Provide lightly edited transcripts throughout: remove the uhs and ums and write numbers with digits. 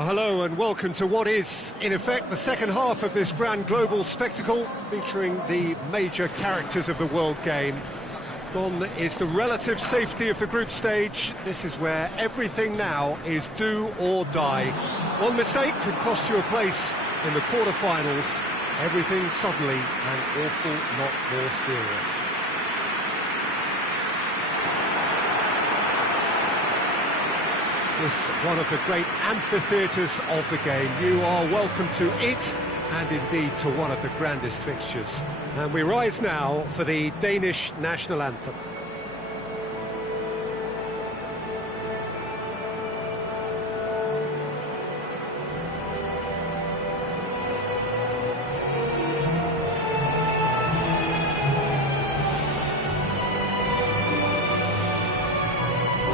Well, hello and welcome to what is, in effect, the second half of this grand global spectacle featuring the major characters of the world game. Gone is the relative safety of the group stage. This is where everything now is do or die. One mistake could cost you a place in the quarter-finals. Everything suddenly an awful lot more serious. This one of the great amphitheatres of the game. You are welcome to it, and indeed to one of the grandest fixtures. And we rise now for the Danish national anthem.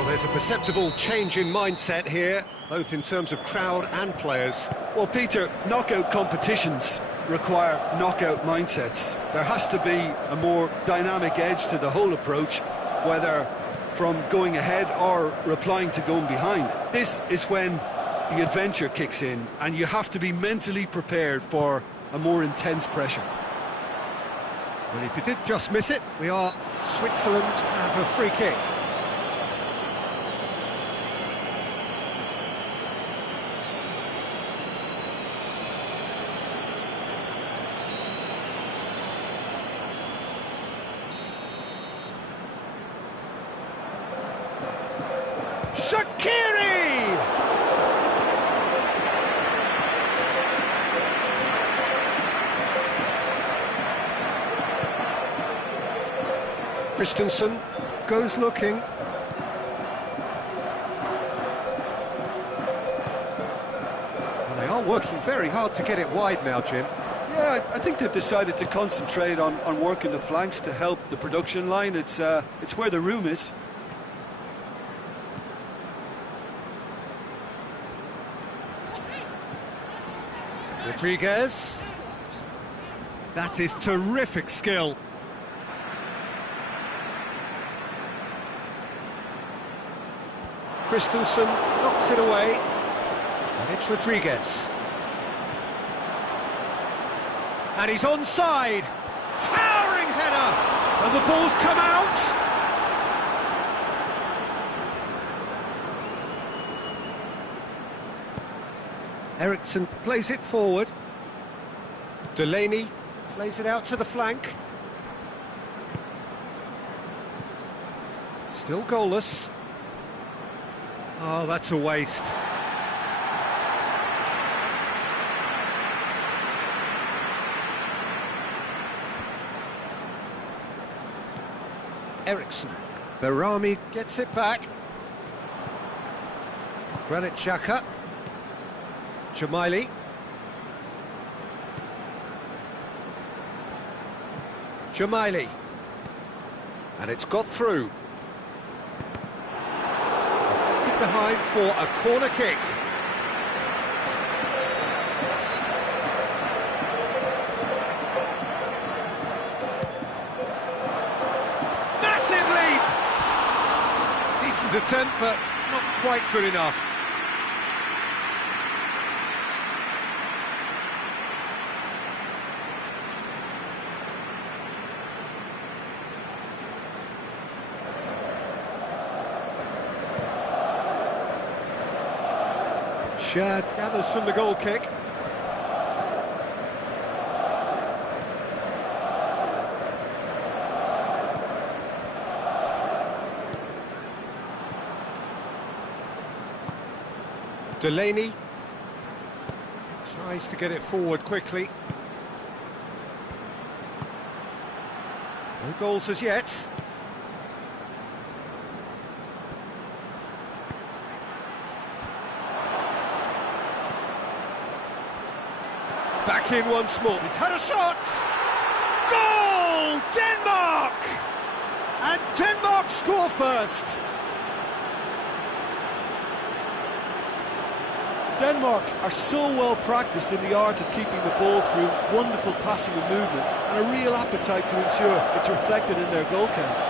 There's a perceptible change in mindset here, both in terms of crowd and players. Well, Peter, knockout competitions require knockout mindsets. There has to be a more dynamic edge to the whole approach, whether from going ahead or replying to going behind. This is when the adventure kicks in, and you have to be mentally prepared for a more intense pressure. Well, if you did just miss it, we are Switzerland have a free kick. Shaqiri! Christensen goes looking. Well, they are working very hard to get it wide now, Jim. Yeah, I think they've decided to concentrate on working the flanks to help the production line. It's where the room is. Rodriguez. That is terrific skill. Christensen knocks it away. And it's Rodriguez. And he's onside. Towering header. And the ball's come out. Eriksson plays it forward. Delaney plays it out to the flank. Still goalless. Oh, that's a waste. Eriksson. Berami gets it back. Granit Xhaka. Jamaili. Jamaili. And it's got through. Deflected behind for a corner kick. Massive leap! Decent attempt, but not quite good enough. Shad gathers from the goal kick. Delaney tries to get it forward quickly. No goals as yet. Back in once more. He's had a shot! Goal! Denmark! And Denmark score first. Denmark are so well practiced in the art of keeping the ball through wonderful passing and movement, and a real appetite to ensure it's reflected in their goal count.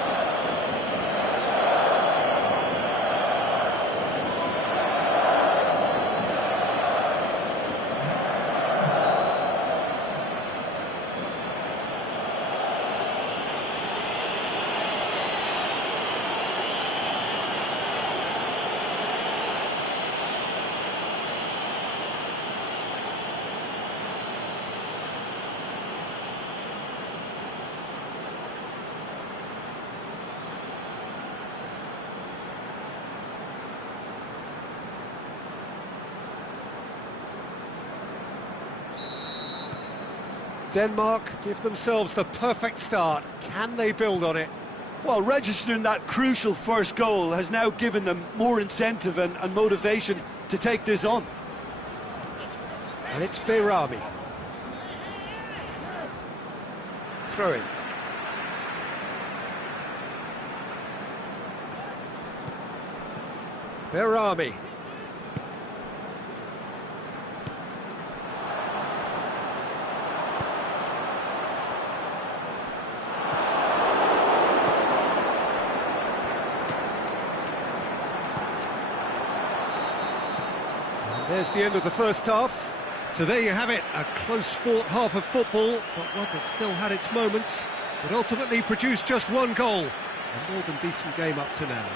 Denmark give themselves the perfect start. Can they build on it? Well, registering that crucial first goal has now given them more incentive and motivation to take this on. And it's Behrami. Throw in. Behrami. There's the end of the first half. So there you have it, a close-fought half of football, but one that still had its moments, but ultimately produced just one goal. A more than decent game up to now.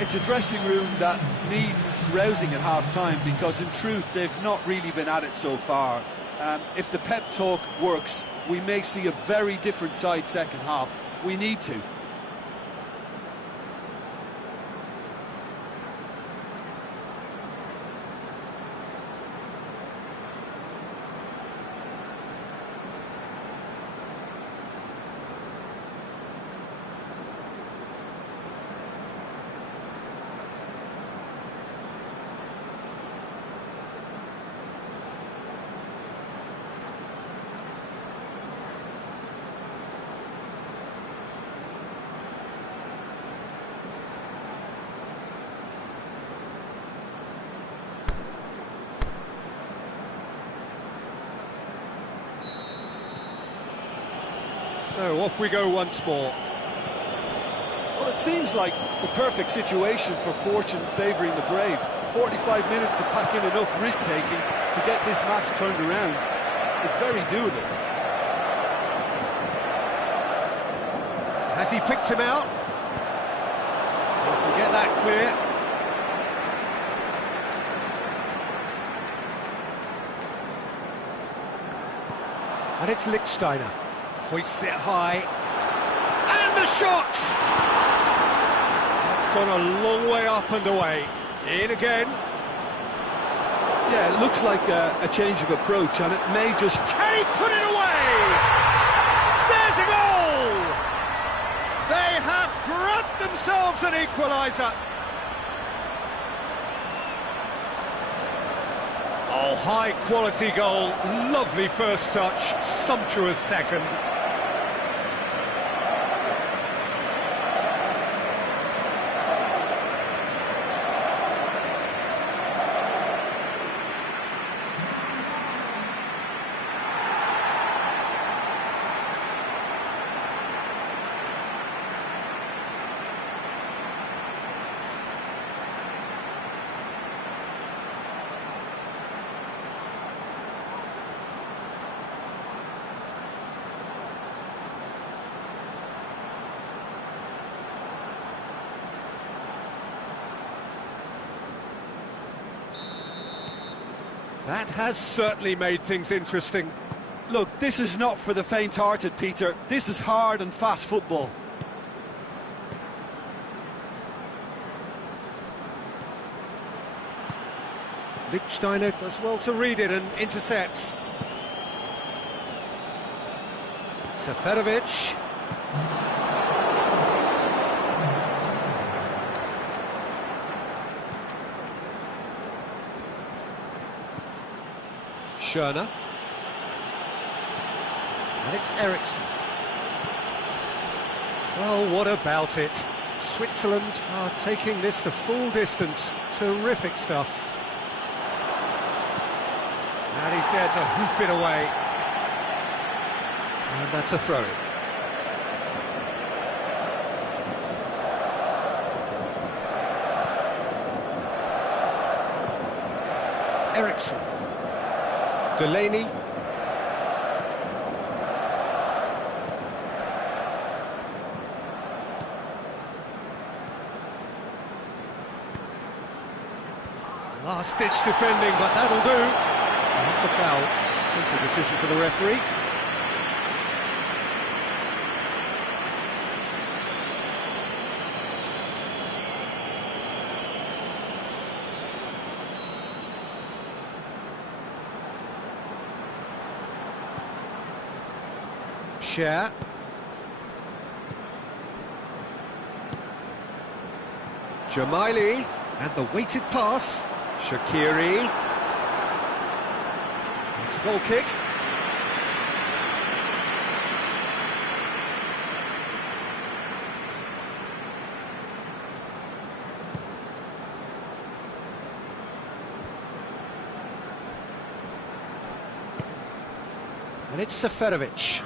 It's a dressing room that needs rousing at half-time, because in truth they've not really been at it so far. If the pep talk works, we may see a very different side second half. We need to. So off we go once more. Well, it seems like the perfect situation for fortune favouring the brave. 45 minutes to pack in enough risk-taking to get this match turned around. It's very doable. Has he picked him out? He can get that clear. And it's Lichtsteiner. Hoists it high. And the shot! That's gone a long way up and away. In again. Yeah, it looks like a change of approach, and it may just... Can he put it away? There's a goal! They have grabbed themselves an equaliser. Oh, high-quality goal. Lovely first touch. Sumptuous second. That has certainly made things interesting. Look, this is not for the faint-hearted, Peter. This is hard and fast football. Lichtsteiner does well to read it and intercepts. Seferovic. Schöne. And it's Eriksson. Well, what about it? Switzerland are taking this the full distance. Terrific stuff. And he's there to hoof it away. And that's a throw-in. Eriksson. Delaney. Last-ditch defending, but that'll do. That's a foul. Simple decision for the referee. Cher. Jamaili, and the weighted pass. Shaqiri. It's a goal kick. And it's Seferovic.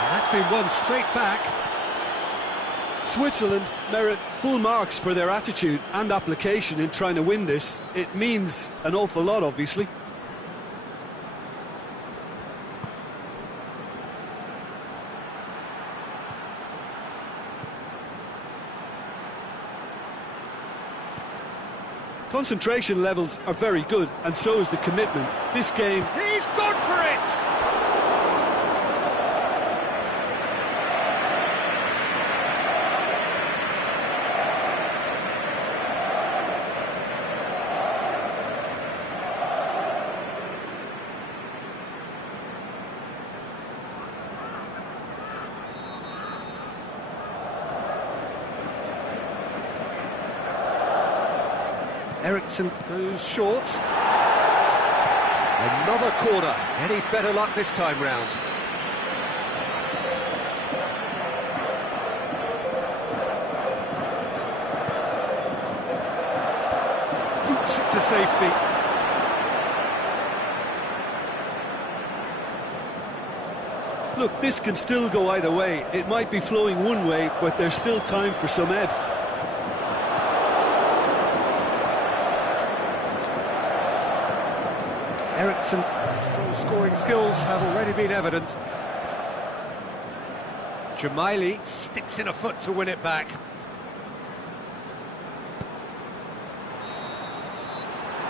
And that's been won straight back. Switzerland merit full marks for their attitude and application in trying to win this. It means an awful lot, obviously. Concentration levels are very good, and so is the commitment. This game... He's gone for it! Eriksson goes short. Another corner. Any better luck this time round? Boots it to safety. Look, this can still go either way. It might be flowing one way, but there's still time for some ebb. Eriksson, strong scoring skills have already been evident. Jamaili sticks in a foot to win it back.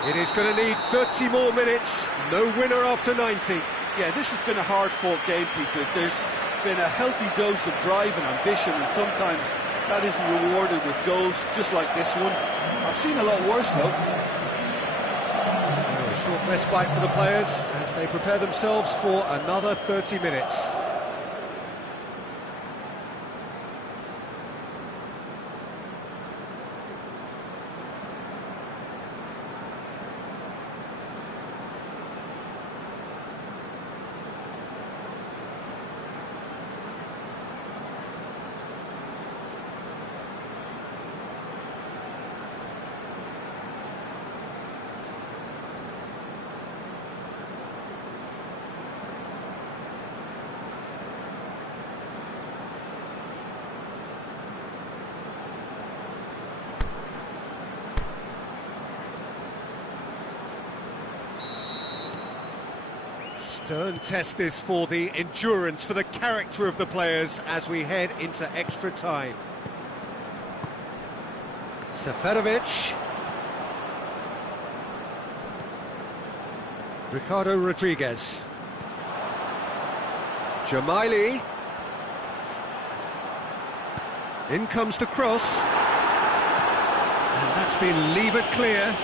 It is going to need 30 more minutes. No winner after 90. Yeah, this has been a hard-fought game, Peter. There's been a healthy dose of drive and ambition, and sometimes that isn't rewarded with goals, just like this one. I've seen a lot worse, though. Short respite for the players as they prepare themselves for another 30 minutes. Stern test this for the endurance, for the character of the players as we head into extra time. Seferovic. Ricardo Rodriguez. Jamaili. In comes the cross. And that's been levered clear.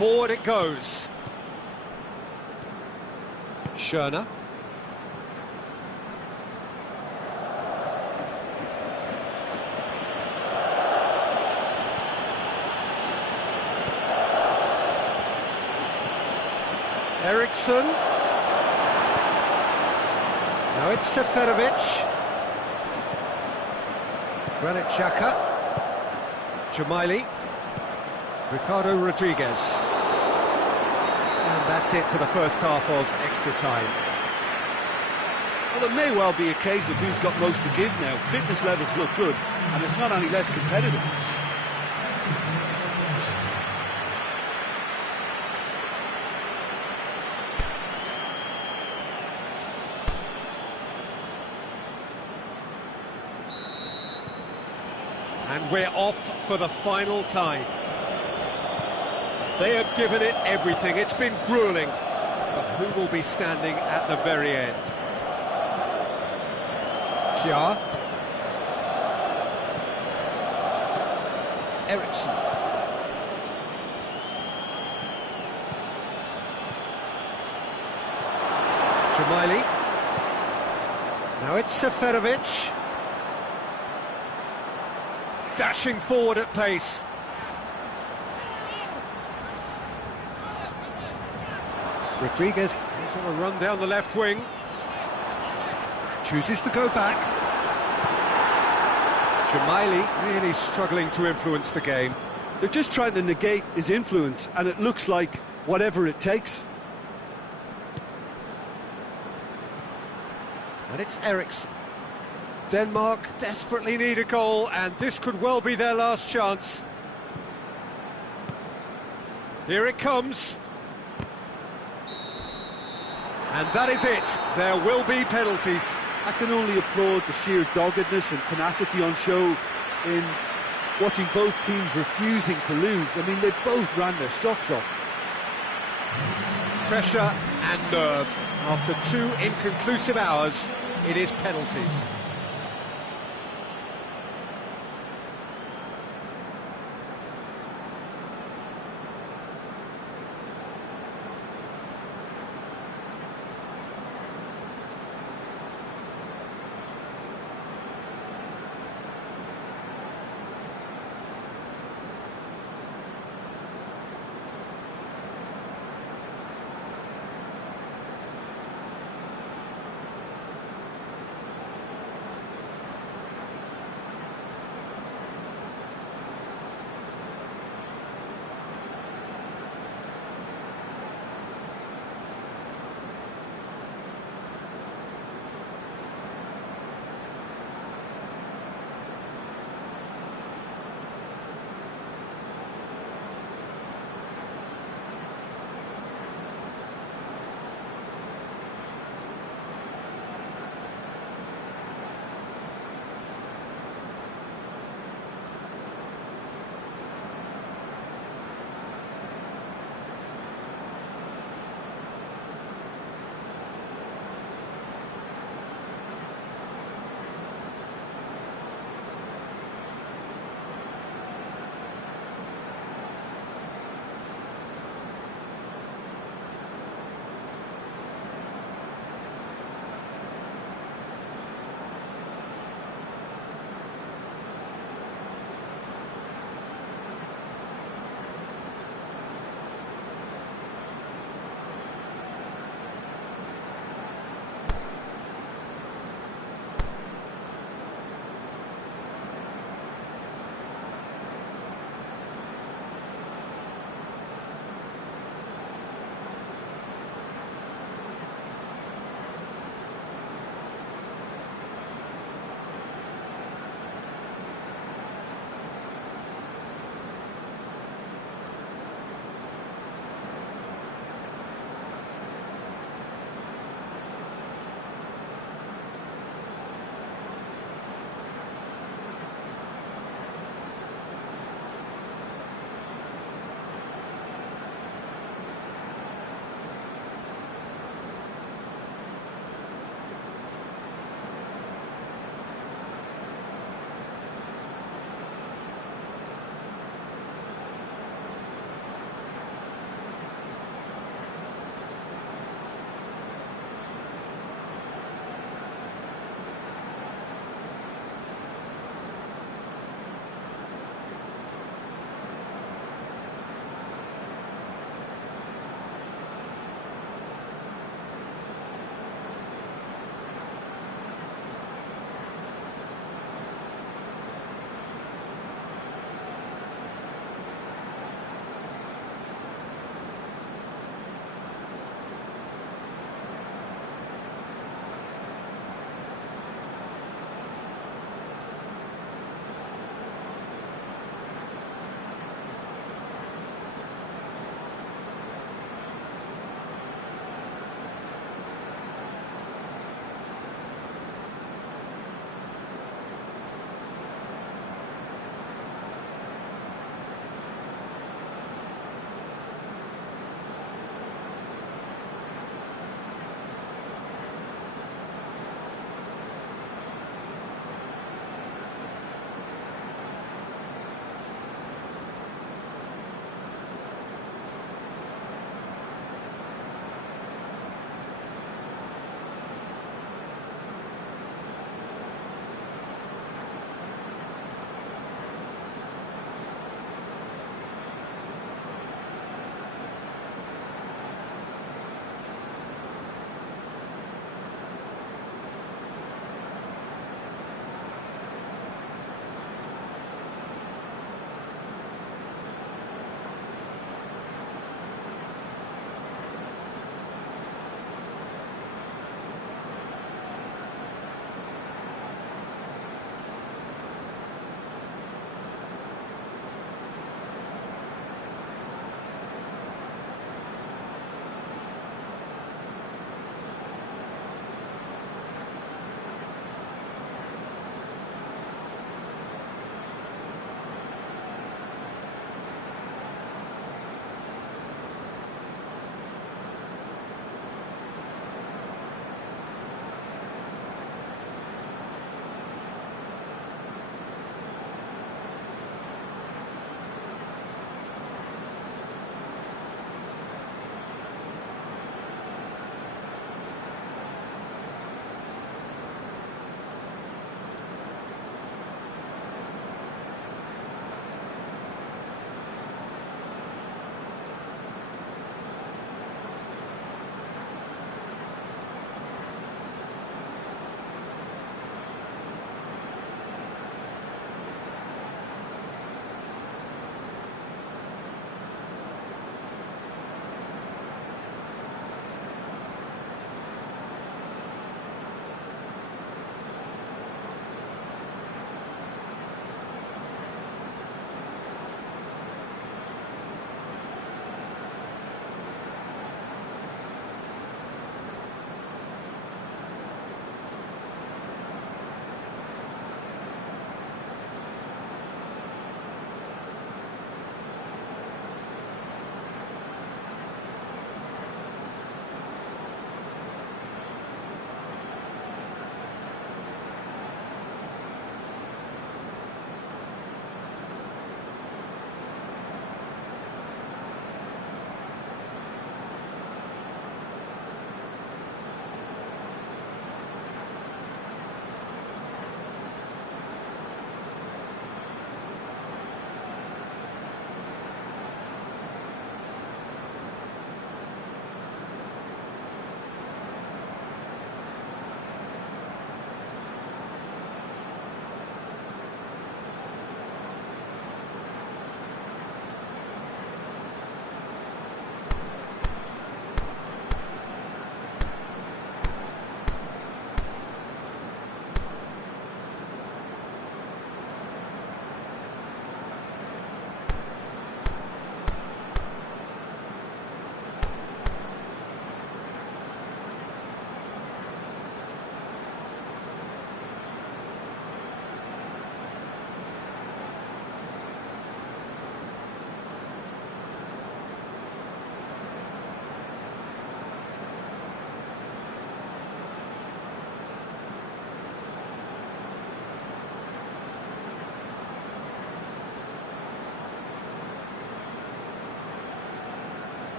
Forward it goes. Schöne. Eriksson. Now it's Seferovic. Granit Xhaka. Jamaili. Ricardo Rodriguez. And that's it for the first half of extra time. Well, it may well be a case of who's got most to give now. Fitness levels look good, and it's not any less competitive. And we're off for the final time. They have given it everything. It's been grueling. But who will be standing at the very end? Kjaer. Eriksson. Jemaili. Now it's Seferovic. Dashing forward at pace. Rodriguez, he's on a run down the left wing. Chooses to go back. Jemaili really struggling to influence the game. They're just trying to negate his influence, and it looks like whatever it takes. And it's Eriksen. Denmark desperately need a goal, and this could well be their last chance. Here it comes. And that is it. There will be penalties. I can only applaud the sheer doggedness and tenacity on show in watching both teams refusing to lose. I mean, they both ran their socks off. Pressure and nerve. After 2 inconclusive hours, it is penalties.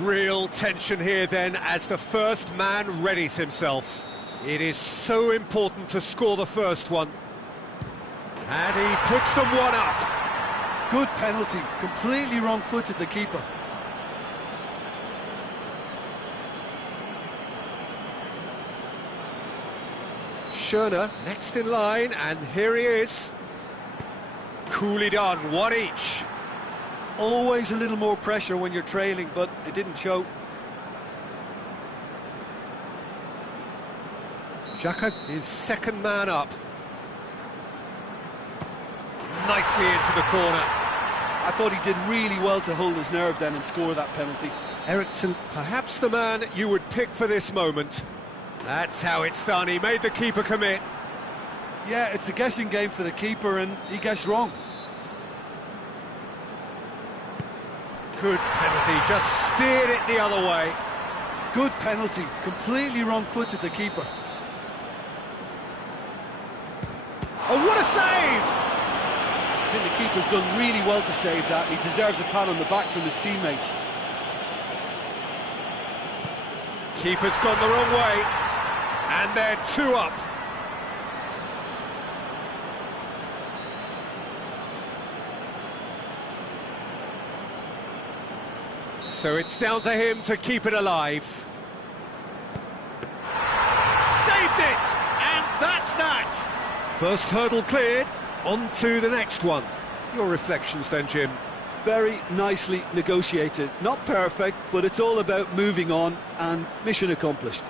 Real tension here then as the first man readies himself. It is so important to score the first one. And he puts them one up. Good penalty, completely wrong-footed the keeper. Schöne next in line, and here he is. Coolly done, one each. Always a little more pressure when you're trailing, but it didn't show. Xhaka is second man up. Nicely into the corner. I thought he did really well to hold his nerve then and score that penalty. Eriksen, perhaps the man you would pick for this moment. That's how it's done, he made the keeper commit. Yeah, it's a guessing game for the keeper and he guessed wrong. Good penalty, just steered it the other way. Good penalty, completely wrong-footed the keeper. Oh, what a save! I think the keeper's done really well to save that. He deserves a pat on the back from his teammates. Keeper's gone the wrong way, and they're two up. So it's down to him to keep it alive. Saved it! And that's that! First hurdle cleared, on to the next one. Your reflections then, Jim? Very nicely negotiated. Not perfect, but it's all about moving on and mission accomplished.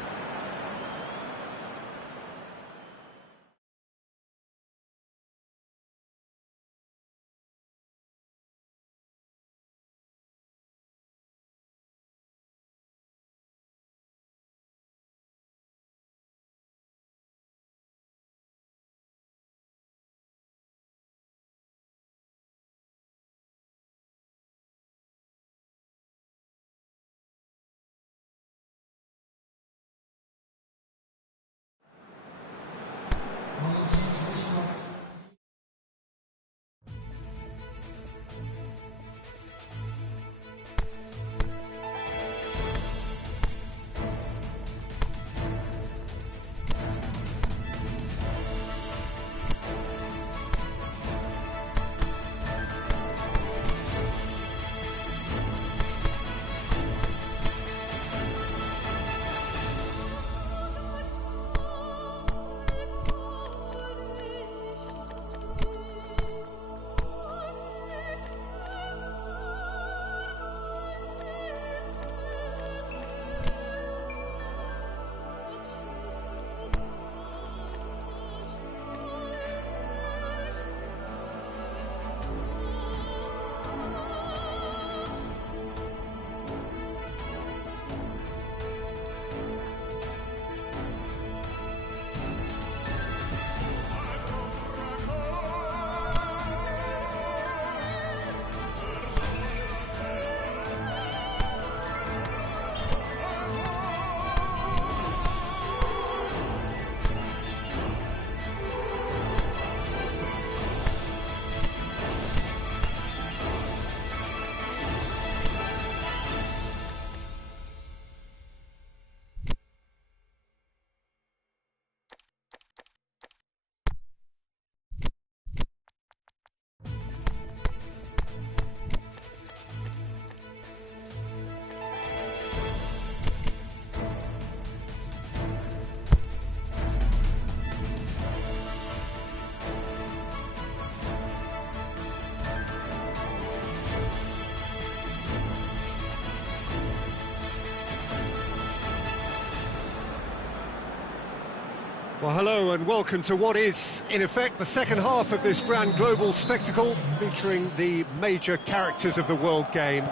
Well, hello and welcome to what is, in effect, the second half of this grand global spectacle featuring the major characters of the world game.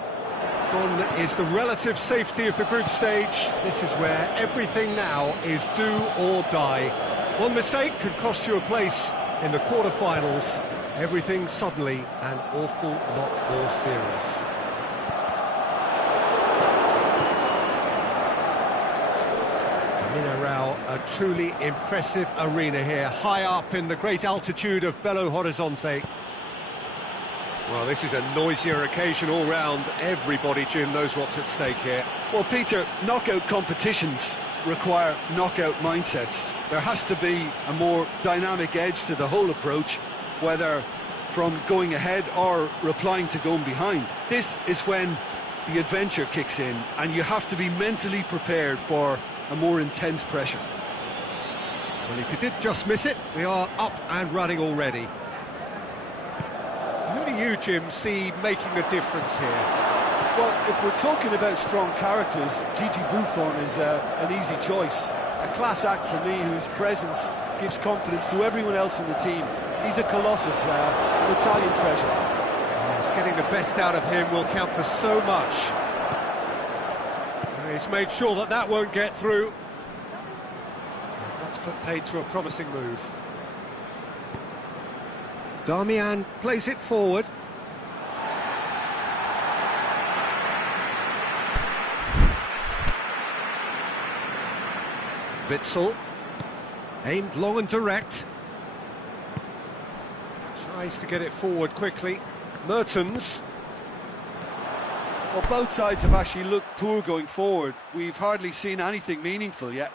Gone is the relative safety of the group stage. This is where everything now is do or die. One mistake could cost you a place in the quarter-finals. Everything suddenly an awful lot more serious. Mineirão, a truly impressive arena here, high up in the great altitude of Belo Horizonte. Well, this is a noisier occasion all round. Everybody, Jim, knows what's at stake here. Well, Peter, knockout competitions require knockout mindsets. There has to be a more dynamic edge to the whole approach, whether from going ahead or replying to going behind. This is when the adventure kicks in, and you have to be mentally prepared for a more intense pressure. Well, if you did just miss it, we are up and running already. Who do you, Jim, see making a difference here? Well, if we're talking about strong characters, Gigi Buffon is an easy choice. A class act for me, whose presence gives confidence to everyone else in the team. He's a colossus, an Italian treasure. Yes, getting the best out of him will count for so much. He's made sure that that won't get through. And that's put paid to a promising move. Darmian plays it forward. Witsel, aimed long and direct. Tries to get it forward quickly. Mertens. Well, both sides have actually looked poor going forward. We've hardly seen anything meaningful yet.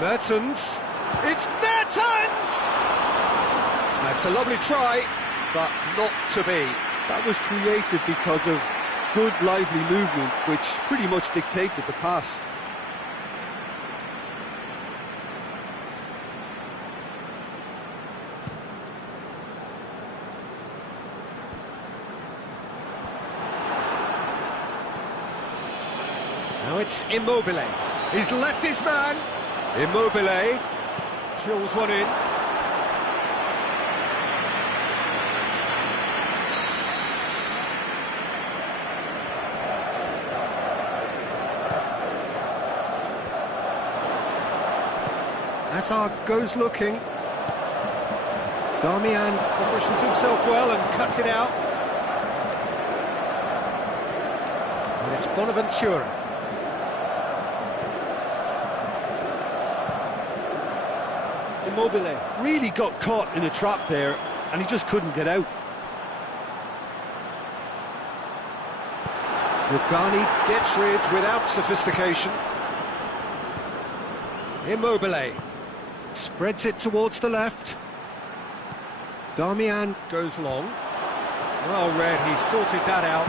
Mertens. It's Mertens! That's a lovely try, but not to be. That was created because of good, lively movement, which pretty much dictated the pass. Now it's Immobile. He's left his man. Immobile drills one in. Hazard goes looking. Darmian positions himself well and cuts it out. And it's Bonaventura. Immobile really got caught in a trap there, and he just couldn't get out. Rugani gets rid without sophistication. Immobile spreads it towards the left. Darmian goes long. Well read, he sorted that out.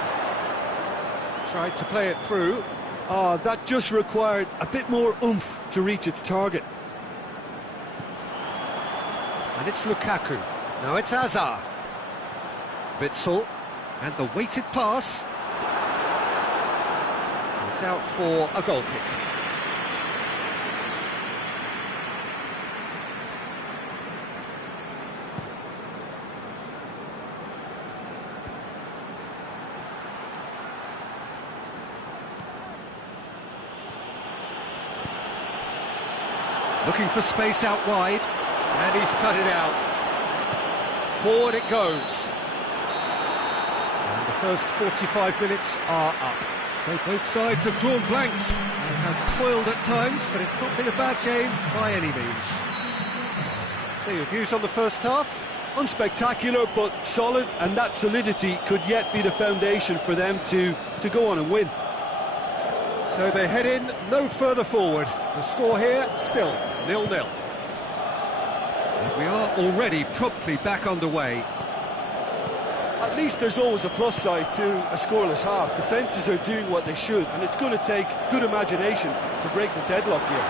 Tried to play it through. That just required a bit more oomph to reach its target. And it's Lukaku. Now it's Hazard. Witsel. And the weighted pass. It's out for a goal kick. Looking for space out wide. And he's cut it out. Forward it goes. And the first 45 minutes are up. So both sides have drawn blanks and have toiled at times, but it's not been a bad game by any means. So your views on the first half? Unspectacular, but solid, and that solidity could yet be the foundation for them to go on and win. So they head in no further forward. The score here, still 0-0. And we are already promptly back underway. At least there's always a plus side to a scoreless half. Defences are doing what they should, and it's going to take good imagination to break the deadlock here.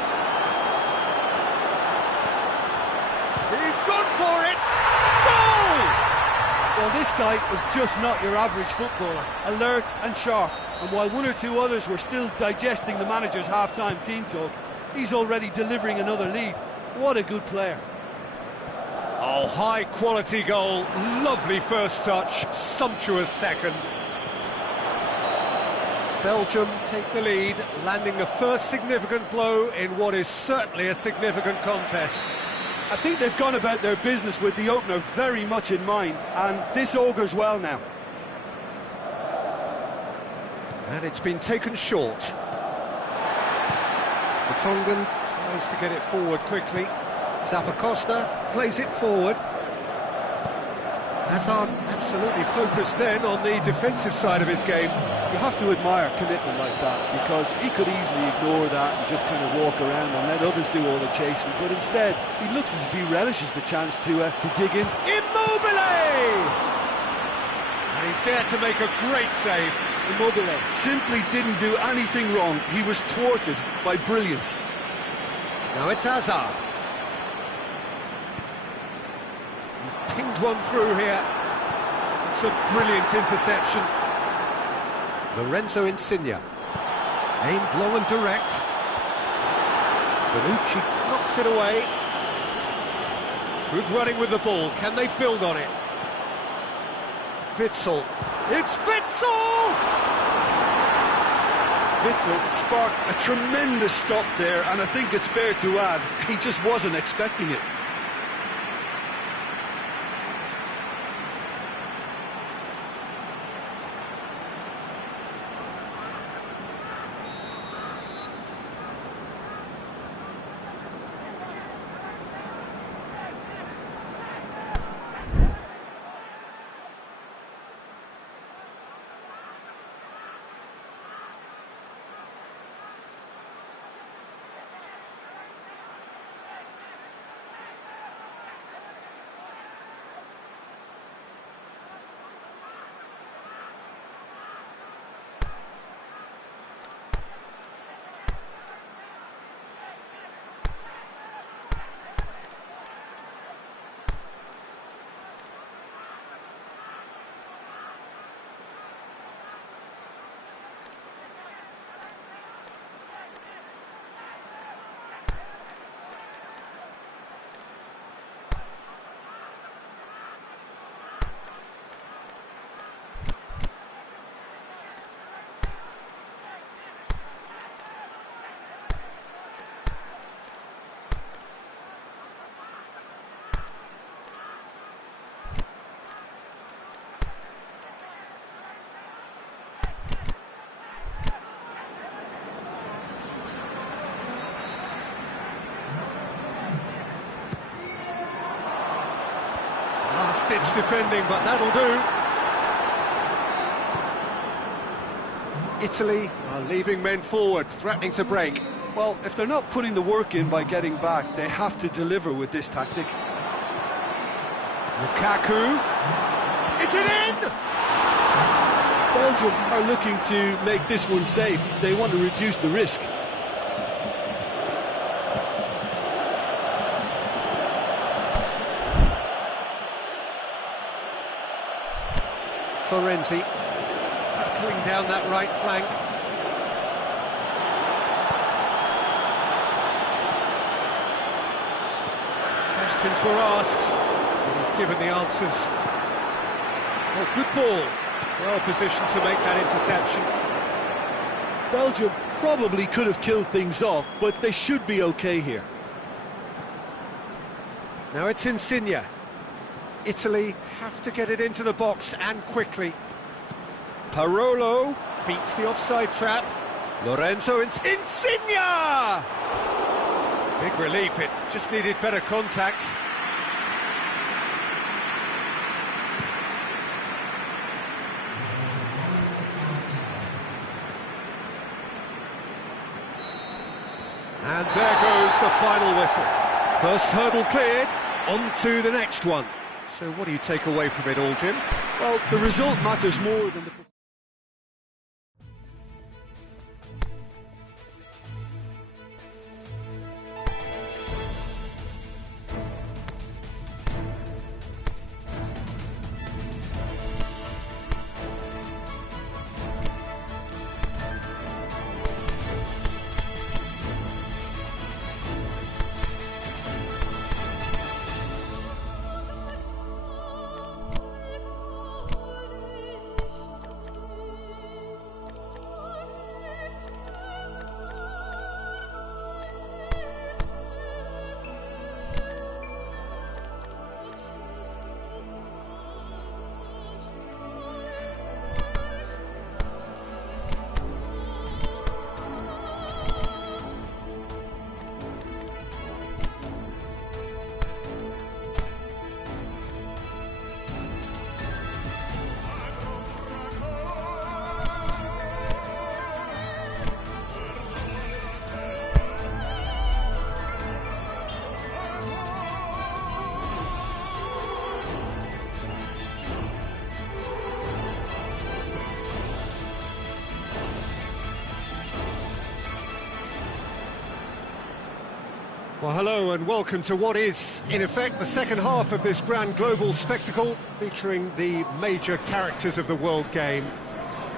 He's gone for it! Goal! Well, this guy is just not your average footballer. Alert and sharp. And while one or two others were still digesting the manager's half-time team talk, he's already delivering another lead. What a good player. Oh, high-quality goal, lovely first touch, sumptuous second. Belgium take the lead, landing the first significant blow in what is certainly a significant contest. I think they've gone about their business with the opener very much in mind, and this augurs well now. And it's been taken short. The Tongan tries to get it forward quickly. Zappacosta plays it forward. Hazard absolutely focused then on the defensive side of his game. You have to admire commitment like that, because he could easily ignore that and just kind of walk around and let others do all the chasing, but instead he looks as if he relishes the chance to dig in. Immobile! And he's there to make a great save. Immobile simply didn't do anything wrong. He was thwarted by brilliance. Now it's Hazard. He's pinged one through here. It's a brilliant interception. Lorenzo Insigne. Aimed long and direct. Bonucci knocks it away. Good running with the ball. Can they build on it? Witsel. It's Witsel! Witsel sparked a tremendous stop there, and I think it's fair to add, he just wasn't expecting it. Last-ditch defending, but that'll do. Italy are leaving men forward, threatening to break. Well, if they're not putting the work in by getting back, they have to deliver with this tactic. Lukaku. Is it in? Belgium are looking to make this one safe. They want to reduce the risk. Florenzi battling down that right flank. Questions were asked, and he's given the answers. Oh, good ball. Well positioned to make that interception. Belgium probably could have killed things off, but they should be okay here. Now it's Insigne. Italy have to get it into the box and quickly. Parolo beats the offside trap. Lorenzo Insigne! Big relief, it just needed better contact. And there goes the final whistle. First hurdle cleared, on to the next one. So what do you take away from it all, Jim? Well, the result matters more than the... Well, hello and welcome to what is, in effect, the second half of this grand global spectacle featuring the major characters of the world game.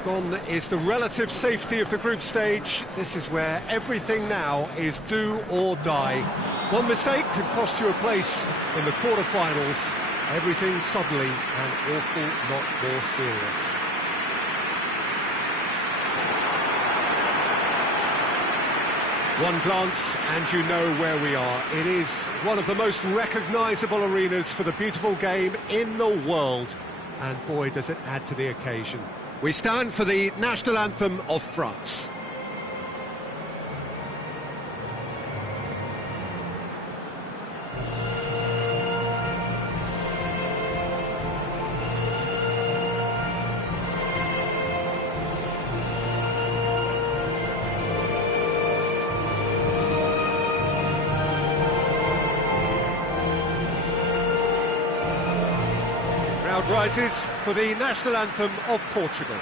Gone is the relative safety of the group stage. This is where everything now is do or die. One mistake could cost you a place in the quarter-finals. Everything suddenly an awful lot more serious. One glance and you know where we are. It is one of the most recognisable arenas for the beautiful game in the world. And boy, does it add to the occasion. We stand for the national anthem of France. Crowd rises for the national anthem of Portugal.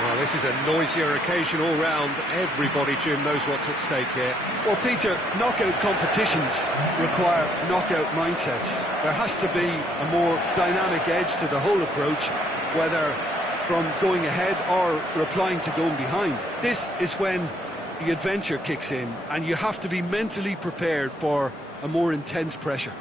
Well, this is a noisier occasion all round. Everybody, Jim, knows what's at stake here. Well, Peter, knockout competitions require knockout mindsets. There has to be a more dynamic edge to the whole approach, whether from going ahead or replying to going behind. This is when the adventure kicks in, and you have to be mentally prepared for a more intense pressure.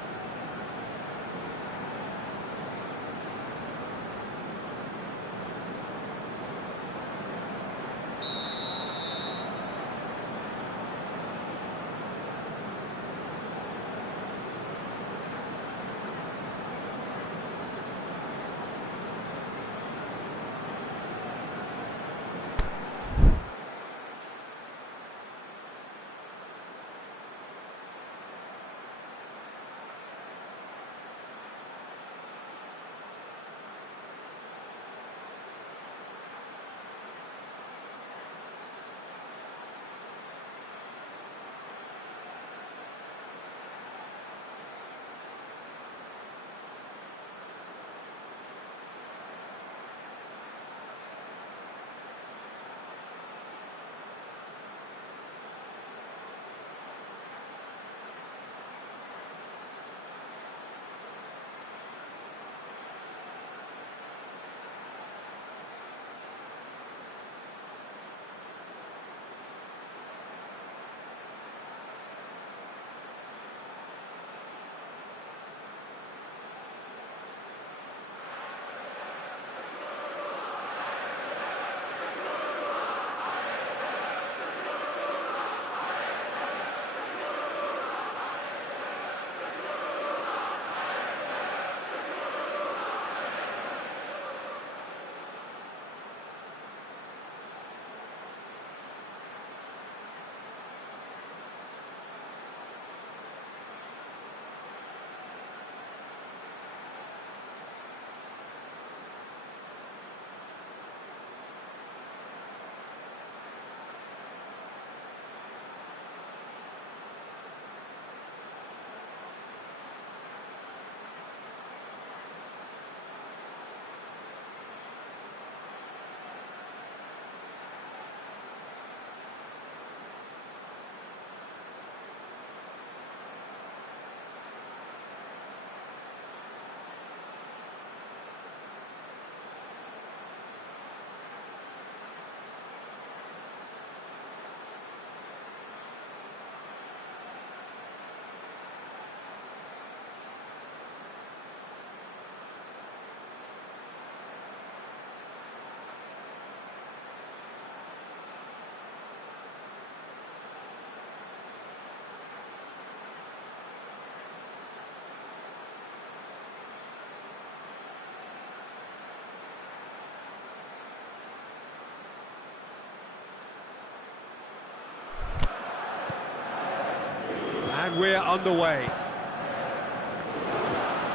And we're underway.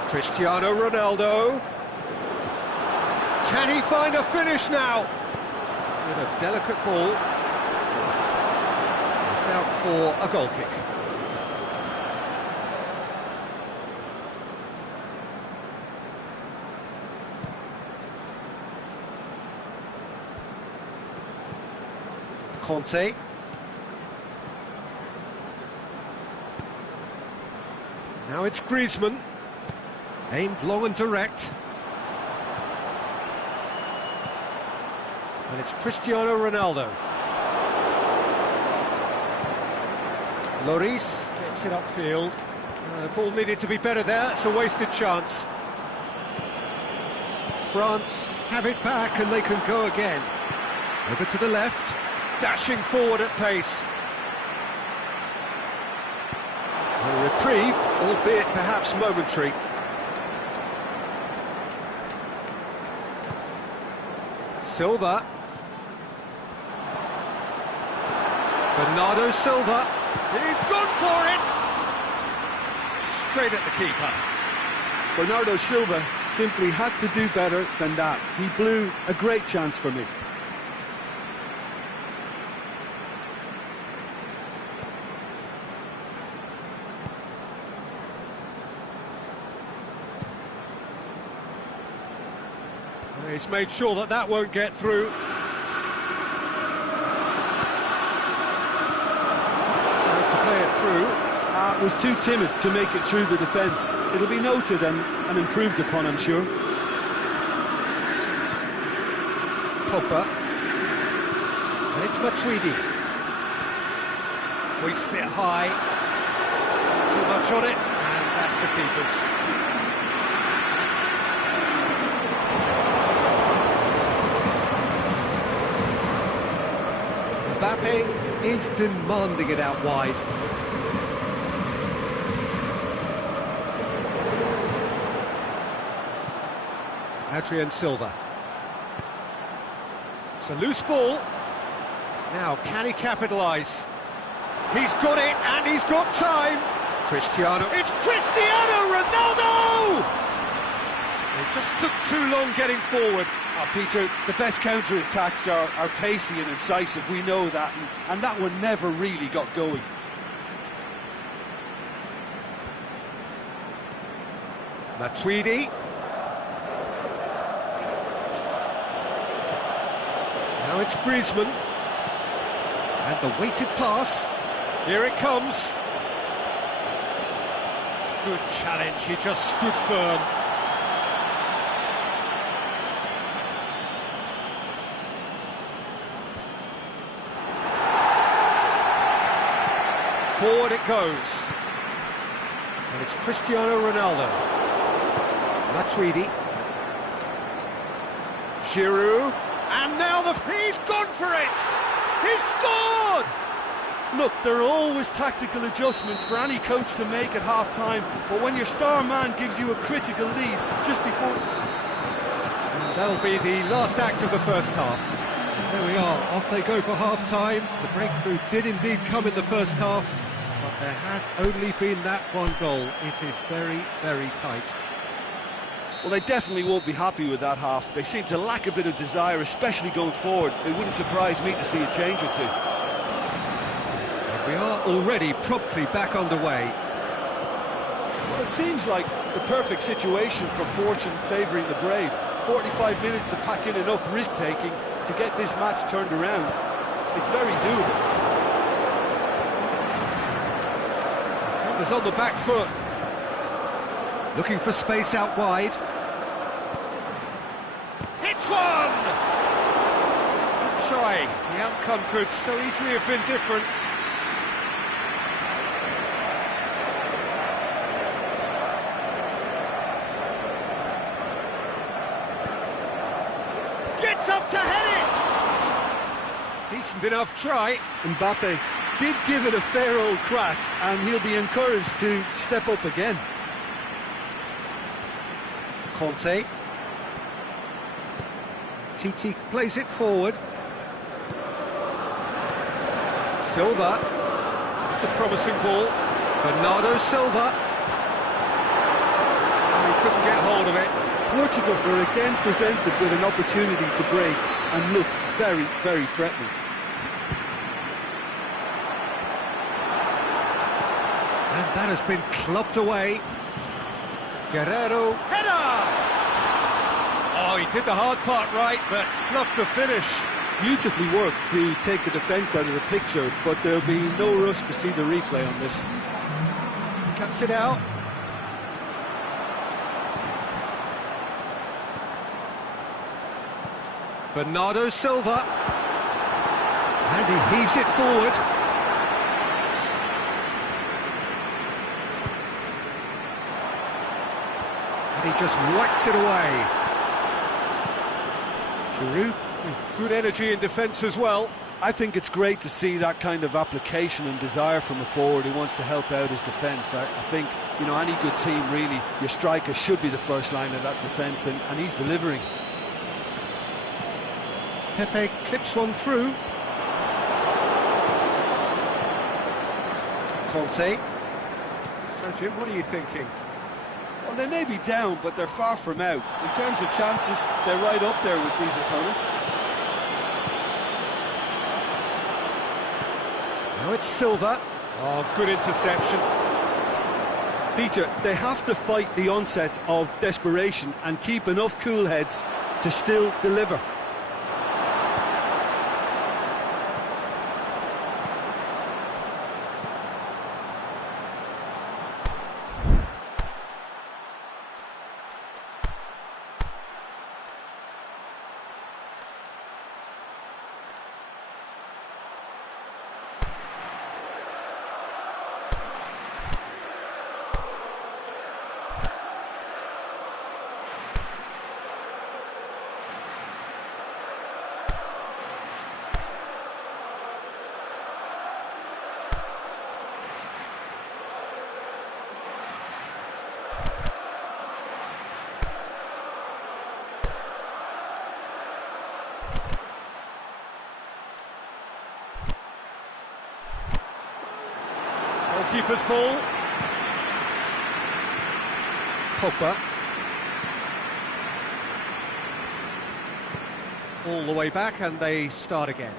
Cristiano Ronaldo. Can he find a finish now? With a delicate ball. It's out for a goal kick. Conte. Now it's Griezmann. Aimed long and direct. And it's Cristiano Ronaldo. Lloris gets it upfield. The ball needed to be better there. It's a wasted chance. France have it back and they can go again. Over to the left. Dashing forward at pace. A reprieve, albeit perhaps momentary. Silva. Bernardo Silva. He's gone for it! Straight at the keeper. Bernardo Silva simply had to do better than that. He blew a great chance for me. He's made sure that that won't get through. Trying to play it through. Was too timid to make it through the defence. It'll be noted and improved upon, I'm sure. Pogba. And it's Matuidi. Hoists it high. Too much on it, and that's the keeper's. Mbappe is demanding it out wide. Adrien Silva. It's a loose ball. Now, can he capitalise? He's got it, and he's got time. Cristiano. It's Cristiano Ronaldo! It just took too long getting forward. Oh, Peter, the best counter-attacks are pacey and incisive, we know that, and that one never really got going. Matuidi. Now it's Griezmann. And the weighted pass. Here it comes. Good challenge, he just stood firm. Forward it goes. And it's Cristiano Ronaldo. Matuidi. Giroud. And now he's gone for it! He's scored! Look, there are always tactical adjustments for any coach to make at half-time, but when your star man gives you a critical lead just before... And that'll be the last act of the first half. There we are, off they go for half-time. The breakthrough did indeed come in the first half, but there has only been that one goal. It is very, very tight. Well, they definitely won't be happy with that half. They seem to lack a bit of desire, especially going forward. It wouldn't surprise me to see a change or two. And we are already promptly back underway. Well, it seems like the perfect situation for fortune favouring the brave. 45 minutes to pack in enough risk-taking to get this match turned around. It's very doable. Defenders on the back foot. Looking for space out wide. It's one! Good try. The outcome could so easily have been different. Gets up to head it! Decent enough try. Mbappe did give it a fair old crack, and he'll be encouraged to step up again. Conte. Titi plays it forward. Silva. It's a promising ball. Bernardo Silva. He couldn't get hold of it. Portugal were again presented with an opportunity to break and look very, very threatening. And that has been clubbed away. Guerrero, header! Oh, he did the hard part right, but fluffed the finish. Beautifully worked to take the defence out of the picture, but there'll be no rush to see the replay on this. Cuts it out. Bernardo Silva. And he heaves it forward. And he just whacks it away. Giroud with good energy in defence as well. I think it's great to see that kind of application and desire from a forward who wants to help out his defence. I think, you know, any good team, really, your striker should be the first line of that defence, and he's delivering. Pepe clips one through. Conte. So, Jim, what are you thinking? Well, they may be down, but they're far from out. In terms of chances, they're right up there with these opponents. Now it's Silva. Oh, good interception. Peter, they have to fight the onset of desperation and keep enough cool heads to still deliver. Keeper's ball. Pogba. All the way back, and they start again.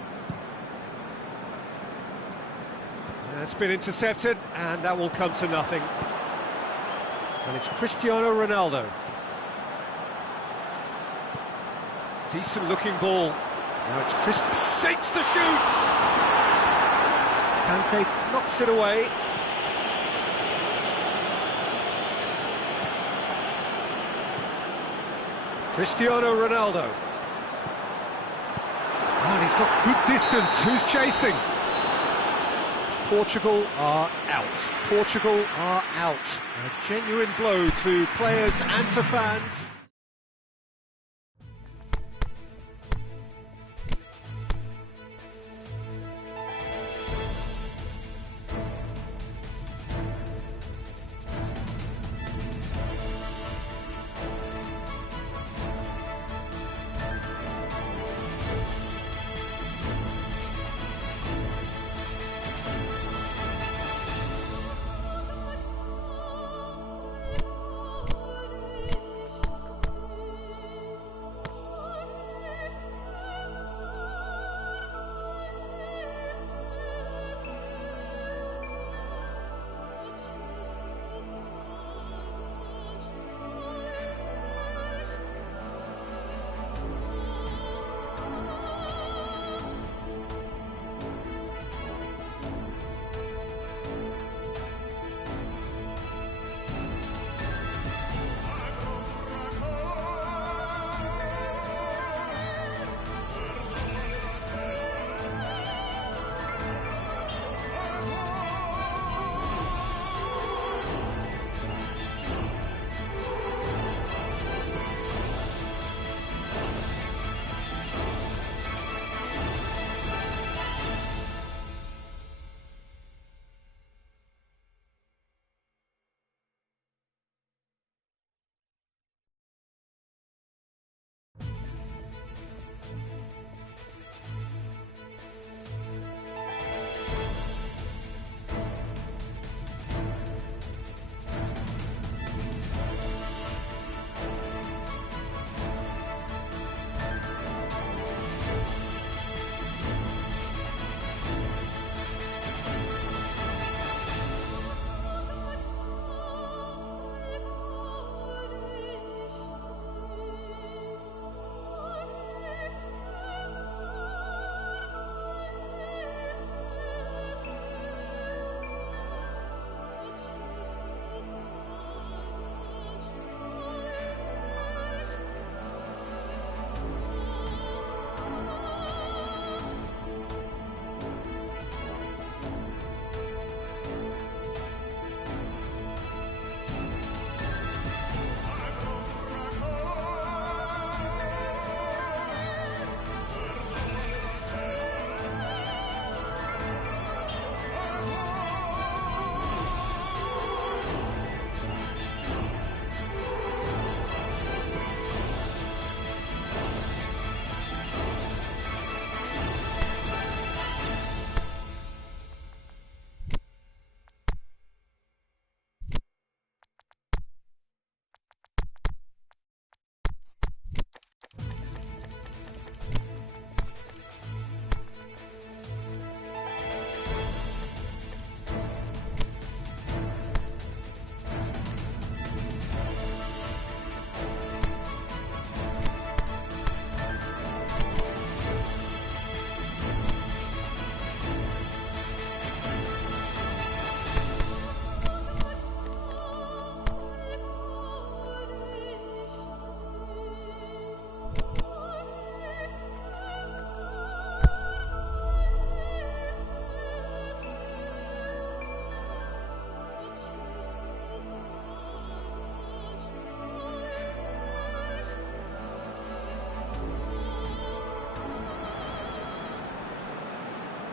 It's been intercepted, and that will come to nothing. And it's Cristiano Ronaldo. Decent looking ball. Now it's shapes the shoots. Kante knocks it away. Cristiano Ronaldo. And he's got good distance. Who's chasing? Portugal are out. Portugal are out. A genuine blow to players and to fans.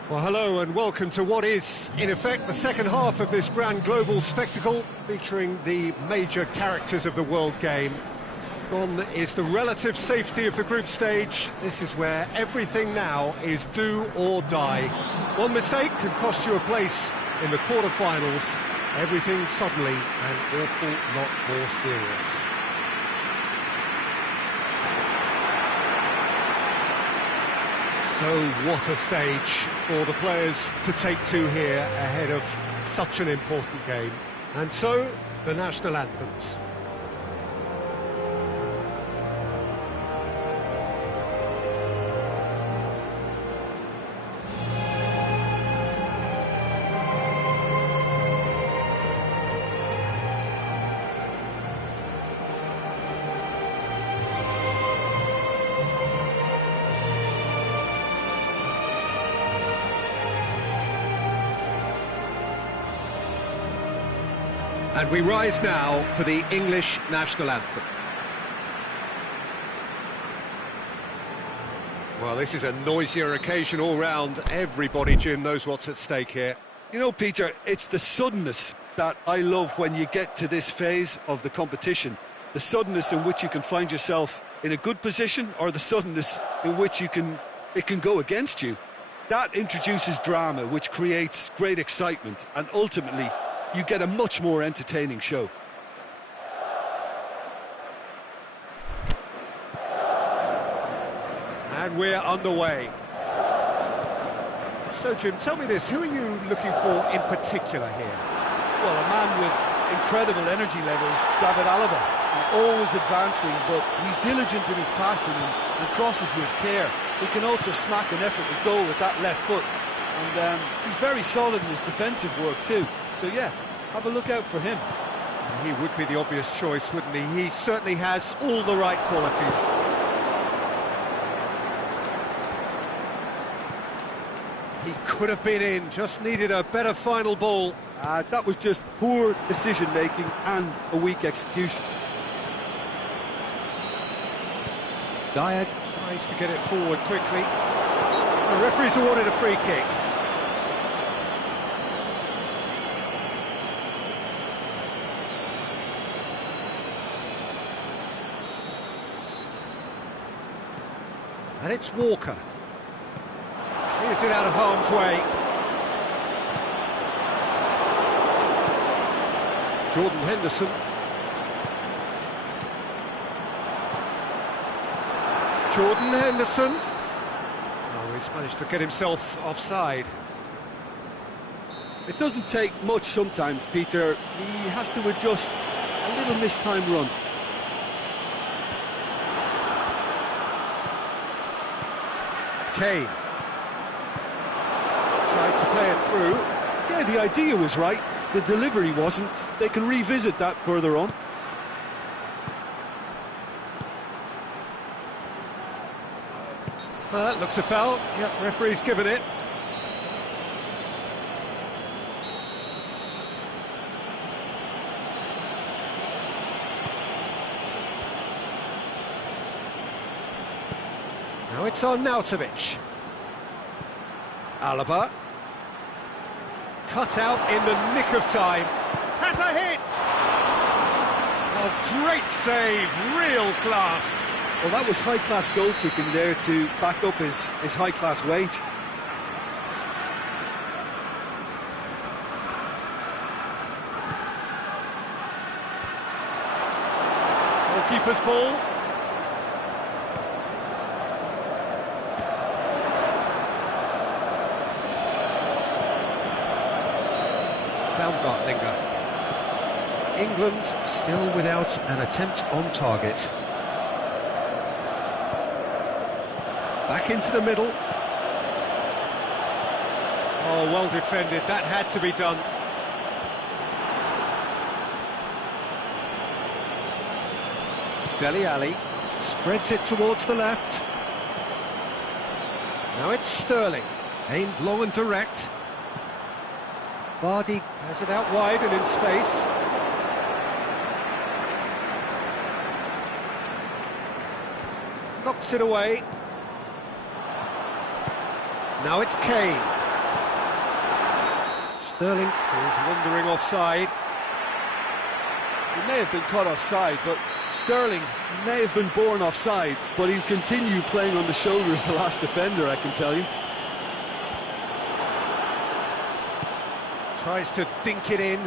Well, hello and welcome to what is, in effect, the second half of this grand global spectacle featuring the major characters of the world game. Gone is the relative safety of the group stage. This is where everything now is do or die. One mistake could cost you a place in the quarter-finals. Everything suddenly an awful lot more serious. So what a stage for the players to take to here ahead of such an important game. And so, the national anthems. And we rise now for the English national anthem. Well, this is a noisier occasion all round. Everybody, Jim, knows what's at stake here. You know, Peter, it's the suddenness that I love when you get to this phase of the competition. The suddenness in which you can find yourself in a good position, or the suddenness in which it can go against you. That introduces drama, which creates great excitement, and ultimately you get a much more entertaining show. And we're underway. So, Jim, tell me this, who are you looking for in particular here? Well, a man with incredible energy levels, David Alaba. Always advancing, but he's diligent in his passing and crosses with care. He can also smack an effort to goal with that left foot. And he's very solid in his defensive work too. So yeah, have a look out for him. He would be the obvious choice, wouldn't he? He certainly has all the right qualities. He could have been in, just needed a better final ball. That was just poor decision-making and a weak execution. Dyer tries to get it forward quickly. The referee's awarded a free kick. And it's Walker. Clears it out of harm's way. Jordan Henderson. Jordan Henderson. Oh, he's managed to get himself offside. It doesn't take much sometimes, Peter. He has to adjust a little mistimed run. Kane. Tried to play it through. Yeah, the idea was right. The delivery wasn't. They can revisit that further on. That looks a foul. Yep, referee's given it. Now it's on Arnautovic. Alaba. Cut out in the nick of time. Has a hit! Oh, great save, real class. Well, that was high-class goalkeeping there to back up his high-class wage. Goalkeeper's ball. Baumgartlinger. England still without an attempt on target. Back into the middle. Oh, well defended. That had to be done. Dele Alli spreads it towards the left. Now it's Sterling, aimed long and direct. Vardy has it out wide and in space. Knocks it away. Now it's Kane. Sterling is wandering offside. He may have been caught offside, but Sterling may have been born offside, but he'll continue playing on the shoulder of the last defender, I can tell you. Tries to dink it in.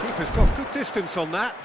Keeper's got good distance on that.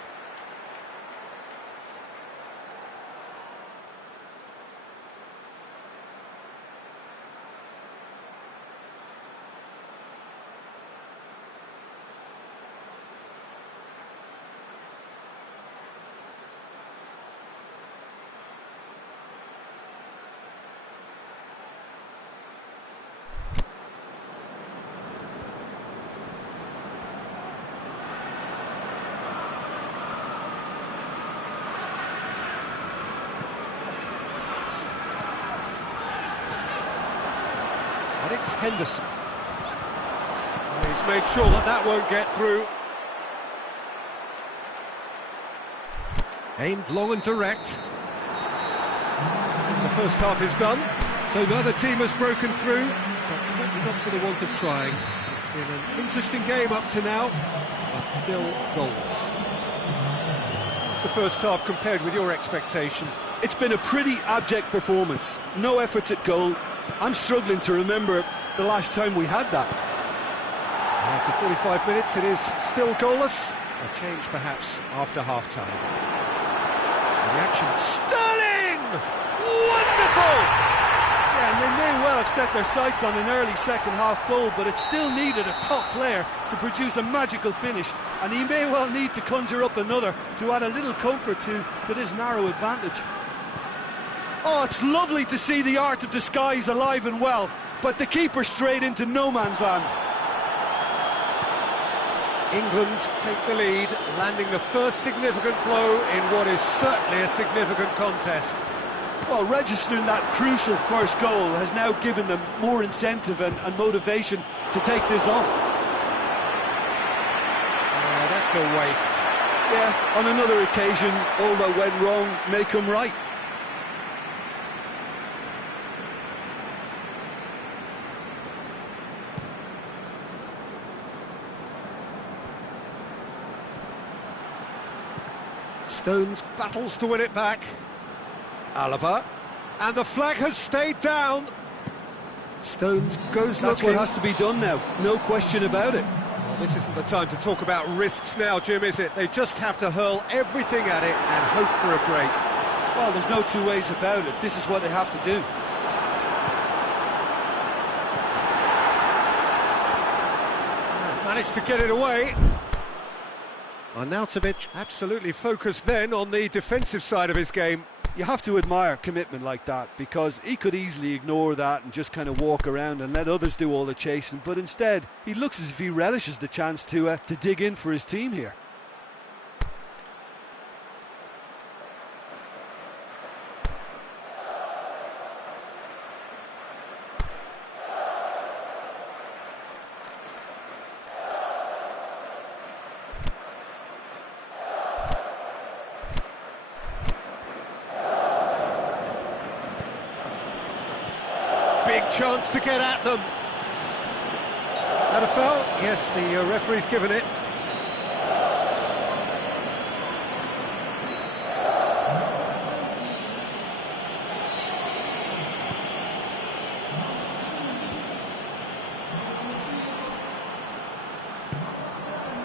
And it's Henderson. And he's made sure that that won't get through. Aimed long and direct. The first half is done, so neither team has broken through, but certainly not for the want of trying. It's been an interesting game up to now, but still goals. What's the first half compared with your expectation? It's been a pretty abject performance. No efforts at goal. I'm struggling to remember the last time we had that. After 45 minutes, it is still goalless. A change, perhaps, after half-time. The action. Sterling! Wonderful! Yeah, and they may well have set their sights on an early second-half goal, but it still needed a top player to produce a magical finish, and he may well need to conjure up another to add a little comfort to this narrow advantage. Oh, it's lovely to see the art of disguise alive and well, but the keeper straight into no man's land. England take the lead, landing the first significant blow in what is certainly a significant contest. Well, registering that crucial first goal has now given them more incentive and motivation to take this on. That's a waste. Yeah, on another occasion, all that went wrong may come right. Stones battles to win it back. Alaba. And the flag has stayed down. Stones goes That's looking. what has to be done now, no question about it. Well, this isn't the time to talk about risks now, Jim, is it? They just have to hurl everything at it and hope for a break. Well, there's no two ways about it. This is what they have to do. Managed to get it away. Arnautovic absolutely focused then on the defensive side of his game. You have to admire commitment like that, because he could easily ignore that and just kind of walk around and let others do all the chasing, but instead he looks as if he relishes the chance to dig in for his team here. Big chance to get at them. That a foul? Yes, the referee's given it.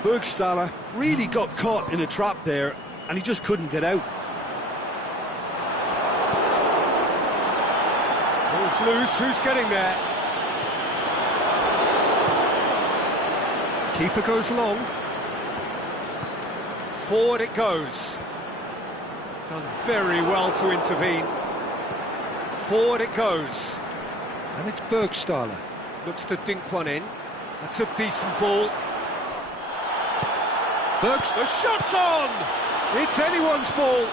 Burgstaller really got caught in a trap there, and he just couldn't get out. Ball's loose, who's getting there? Keeper goes long. Forward it goes. Done very well to intervene. Forward it goes. And it's Burgstaller. Looks to dink one in. That's a decent ball. The shot's on! It's anyone's ball.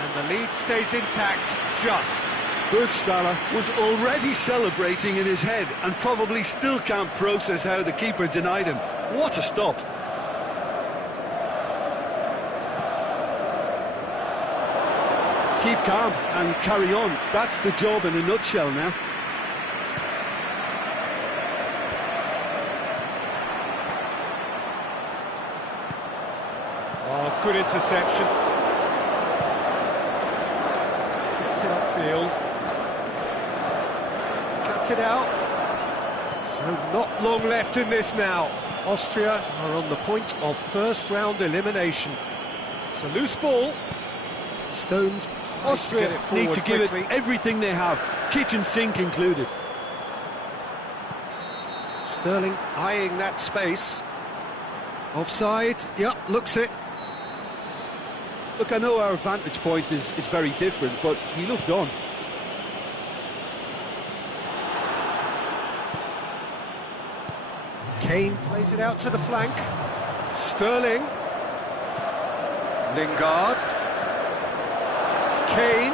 And the lead stays intact, just. Burgstaller was already celebrating in his head and probably still can't process how the keeper denied him. What a stop. keep calm and carry on. That's the job in a nutshell now. Oh, good interception. Gets it upfield. Cuts it out. So not long left in this now. Austria are on the point of first-round elimination. It's a loose ball. Stones. Austria need to give it everything they have, kitchen sink included. Sterling eyeing that space. Offside. Yep, looks it. Look, I know our vantage point is very different, but he looked on. Kane plays it out to the flank. Sterling. Lingard. Kane.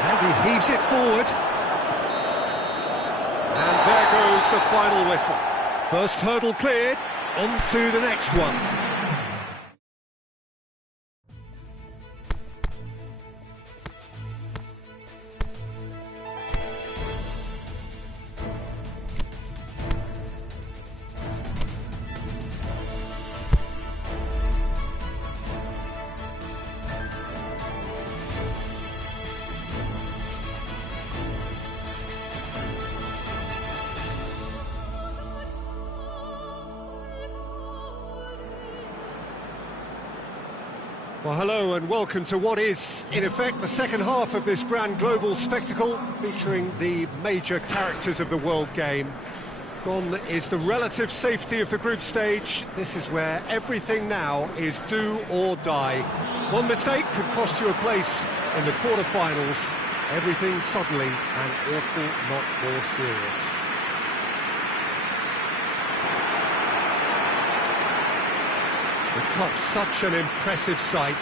And he heaves it forward. And there goes the final whistle. First hurdle cleared, on to the next one. Well, hello and welcome to what is, in effect, the second half of this grand global spectacle featuring the major characters of the world game. Gone is the relative safety of the group stage. This is where everything now is do or die. One mistake could cost you a place in the quarter-finals. Everything suddenly an awful lot more serious. The Cop's such an impressive sight.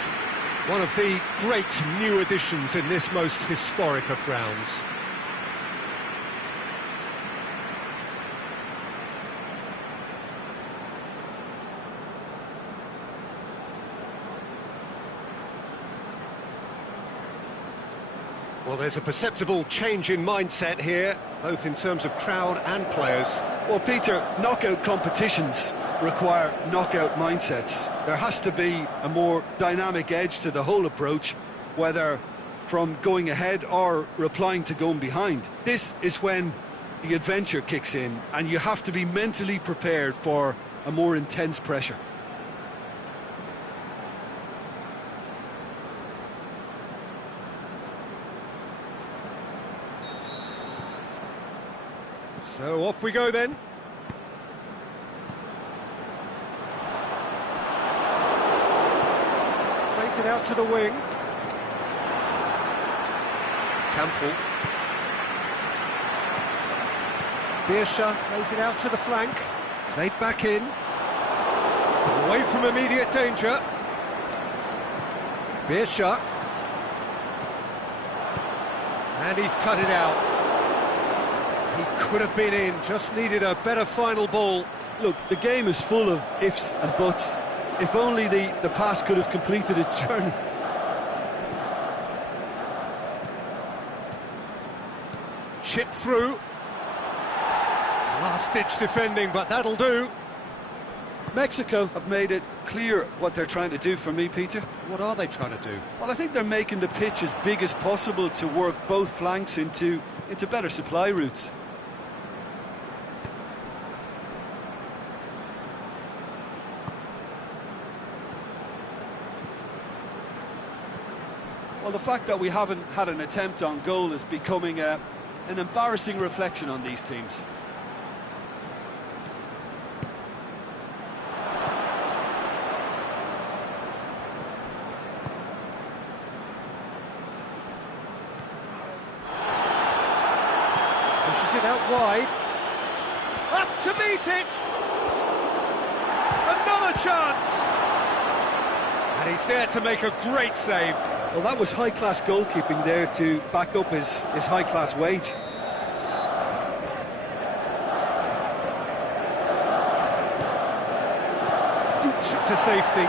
One of the great new additions in this most historic of grounds. Well, there's a perceptible change in mindset here, both in terms of crowd and players. Well, Peter, knockout competitions require knockout mindsets. There has to be a more dynamic edge to the whole approach, whether from going ahead or replying to going behind. This is when the adventure kicks in, and you have to be mentally prepared for a more intense pressure. So off we go then. Plays it out to the wing. Campbell. Beershot plays it out to the flank. Played back in. Away from immediate danger. Beershot. And he's cut it out. He could have been in, just needed a better final ball. Look, the game is full of ifs and buts. If only the pass could have completed its journey. Chip through. Last-ditch defending, but that'll do. Mexico have made it clear what they're trying to do for me, Peter. What are they trying to do? Well, I think they're making the pitch as big as possible to work both flanks into better supply routes. Well, the fact that we haven't had an attempt on goal is becoming an embarrassing reflection on these teams. Pushes it out wide. Up to meet it! Another chance! And he's there to make a great save. Well, that was high-class goalkeeping there to back up his high-class wage. Boots it to safety.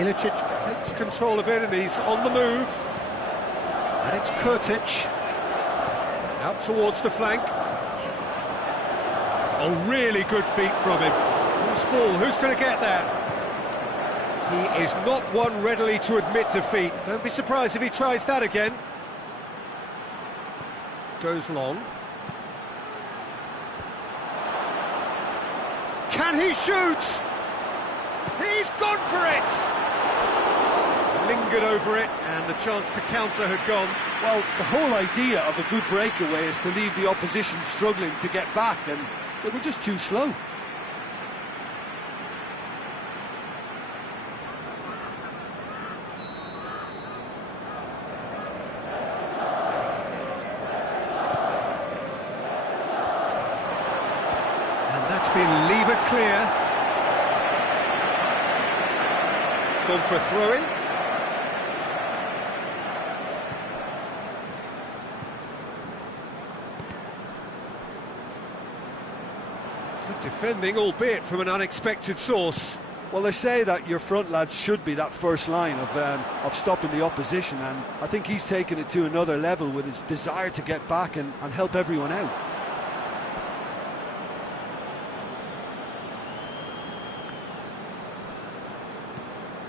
Ilicic takes control of it and he's on the move. And it's Kurtic. Out towards the flank. Oh, really good feet from him. Loose ball, who's going to get that? He is not one readily to admit defeat. Don't be surprised if he tries that again. Goes long. Can he shoot? He's gone for it! Lingered over it, and the chance to counter had gone. Well, the whole idea of a good breakaway is to leave the opposition struggling to get back, and they were just too slow. And that's been levered clear. It's gone for a throw-in. Good defending, albeit from an unexpected source. Well, they say that your front lads should be that first line of stopping the opposition, and I think he's taken it to another level with his desire to get back and help everyone out.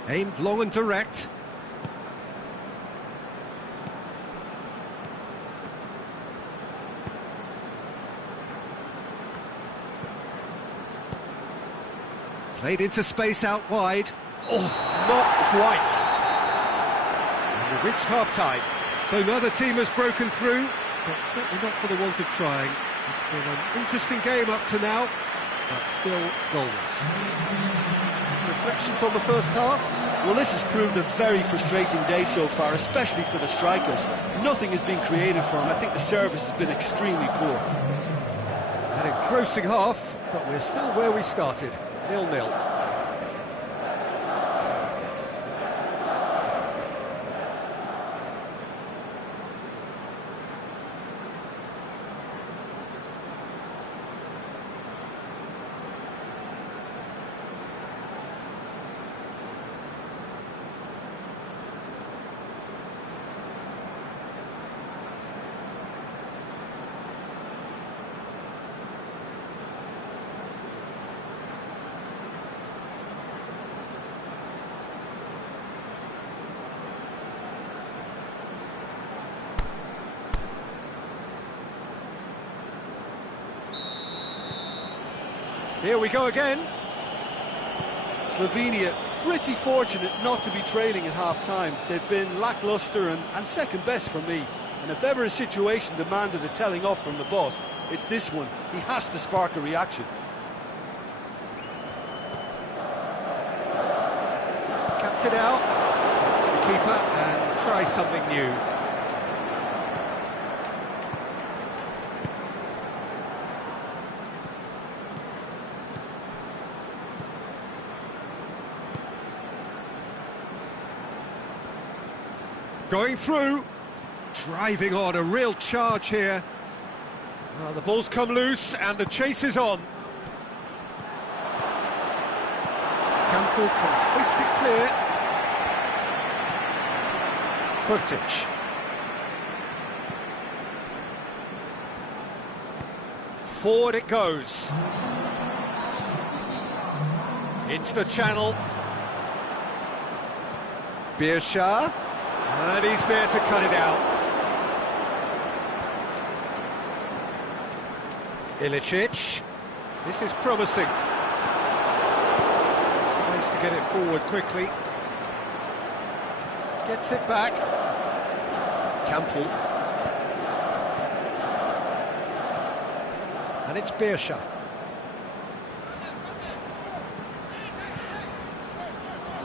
Aimed long and direct. Played into space out wide. Oh, not quite. And we've reached half-time. So neither team has broken through, but certainly not for the want of trying. It's been an interesting game up to now, but still goalless. Reflections on the first half? Well, this has proved a very frustrating day so far, especially for the strikers. Nothing has been created for them. I think the service has been extremely poor. An engrossing half, but we're still where we started, 0-0. Here we go again. Slovenia pretty fortunate not to be trailing at half-time. They've been lacklustre and second best for me. And if ever a situation demanded a telling off from the boss, it's this one. He has to spark a reaction. Cuts it out to the keeper and tries something new. Going through, driving on, a real charge here. The ball's come loose and the chase is on. Campbell can hoist it clear. Kurtic. Forward it goes. Into the channel. Birsha. And he's there to cut it out. Ilicic. This is promising. Tries to get it forward quickly. Gets it back. Campbell. And it's Birsha.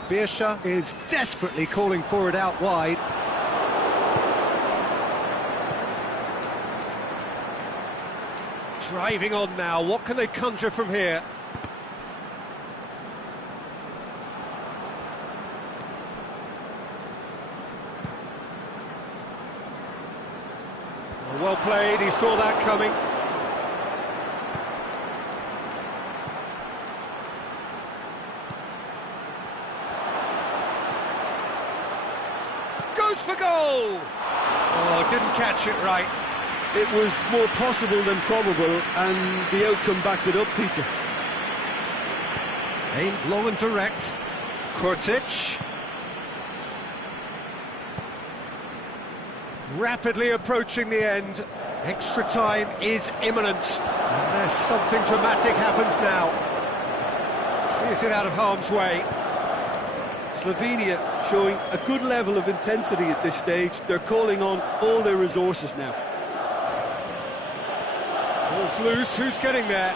Birsha is desperately calling for it out wide. Driving on now, what can they conjure from here? Well played, he saw that coming. goes for goal! Oh, didn't catch it right. It was more possible than probable, and the outcome backed it up, Peter. Aimed long and direct. Kurtic. Rapidly approaching the end. Extra time is imminent. Unless something dramatic happens now. Clears it out of harm's way. Slovenia showing a good level of intensity at this stage. They're calling on all their resources now. Ball's loose, who's getting there?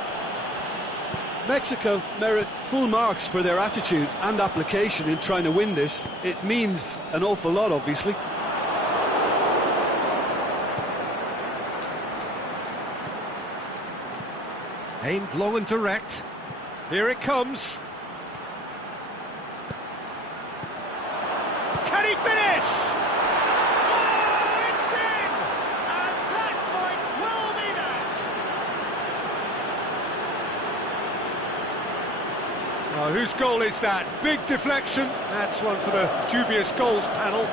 Mexico merit full marks for their attitude and application in trying to win this. It means an awful lot, obviously. Aimed long and direct. Here it comes. Can he finish? Oh, it's in! And that might well be that. Oh, whose goal is that? Big deflection. That's one for the dubious goals panel.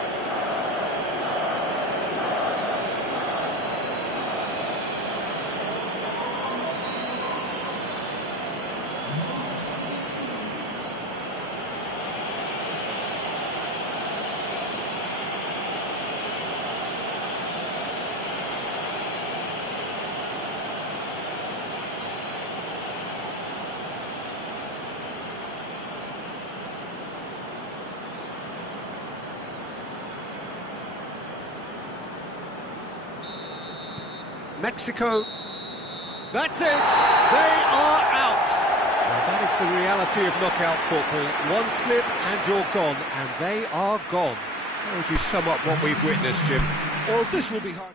Mexico, that's it, they are out. Now that is the reality of knockout football. One slip and you're gone, and they are gone. How would you sum up what we've witnessed, Jim? Well, this will be hard.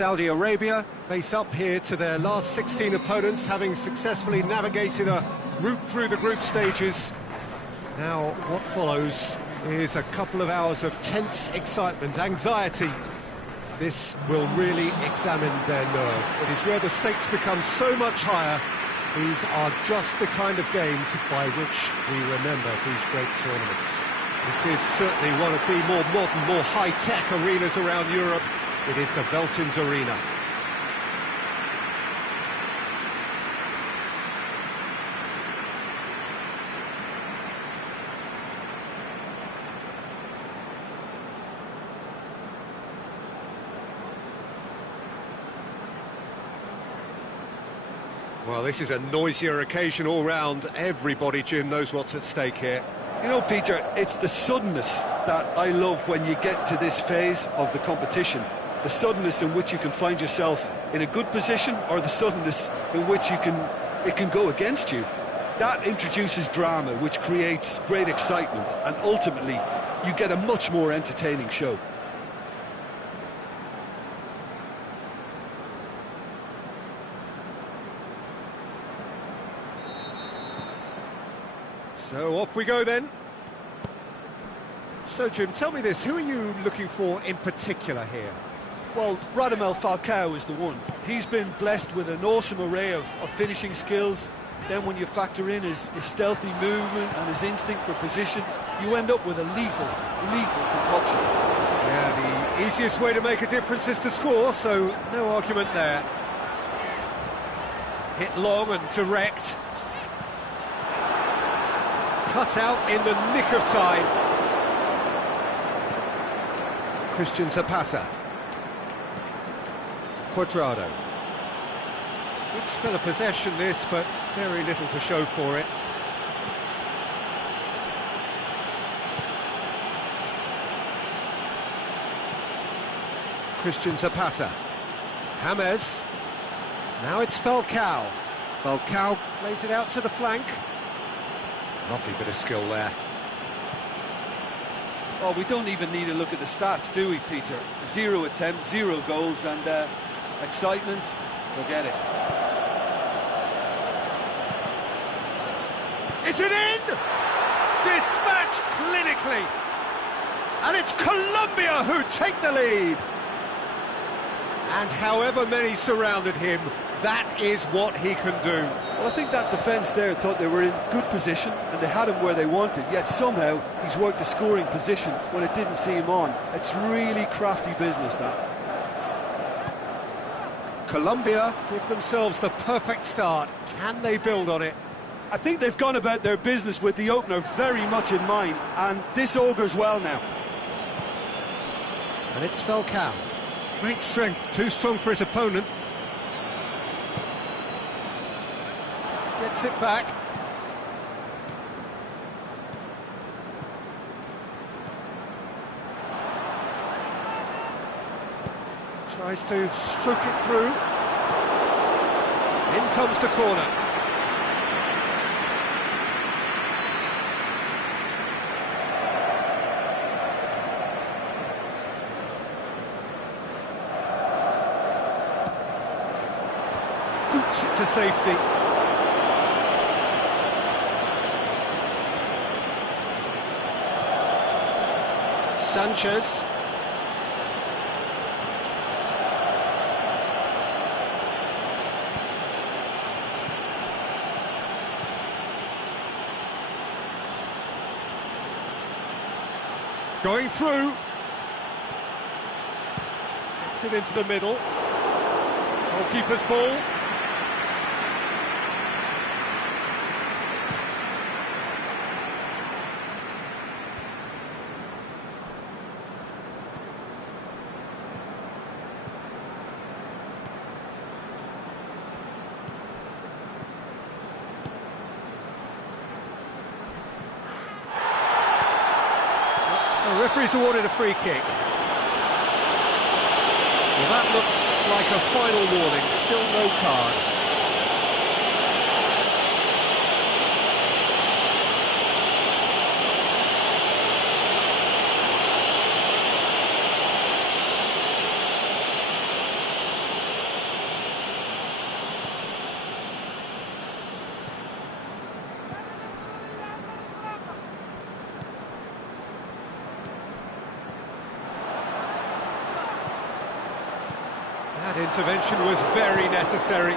Saudi Arabia face up here to their last 16 opponents, having successfully navigated a route through the group stages. Now, what follows is a couple of hours of tense excitement, anxiety. This will really examine their nerve. It is where the stakes become so much higher. These are just the kind of games by which we remember these great tournaments. This is certainly one of the more modern, more high-tech arenas around Europe. It is the Veltins Arena. Well, this is a noisier occasion all round. Everybody, Jim, knows what's at stake here. You know, Peter, it's the suddenness that I love when you get to this phase of the competition. The suddenness in which you can find yourself in a good position, or the suddenness in which it can go against you. That introduces drama, which creates great excitement, and ultimately you get a much more entertaining show. So off we go then. So Jim, tell me this, who are you looking for in particular here? Well, Radamel Falcao is the one. He's been blessed with an awesome array of finishing skills. Then when you factor in his stealthy movement and his instinct for position, you end up with a lethal concoction. Yeah, the easiest way to make a difference is to score, so no argument there. Hit long and direct. Cut out in the nick of time. Christian Zapata. Cuadrado. Good spell of possession this, but very little to show for it. Christian Zapata. James. Now it's Falcao. Falcao plays it out to the flank. Lovely bit of skill there. Oh, we don't even need to look at the stats, do we, Peter? 0 attempts, 0 goals, and excitement, forget it. Is it in? Dispatched clinically. And it's Colombia who take the lead. And however many surrounded him, that is what he can do. Well, I think that defence there thought they were in good position and they had him where they wanted, yet somehow he's worked the scoring position when it didn't see him on. It's really crafty business, that. Colombia give themselves the perfect start. Can they build on it? I think they've gone about their business with the opener very much in mind, and this augurs well now. And it's Falcao. Great strength, too strong for his opponent. Gets it back. Tries to stroke it through. In comes the corner. Boots it to safety. Sanchez. Going through. Gets it into the middle. Goalkeeper's ball. The referee's awarded a free kick. Well, that looks like a final warning, still no card. That intervention was very necessary.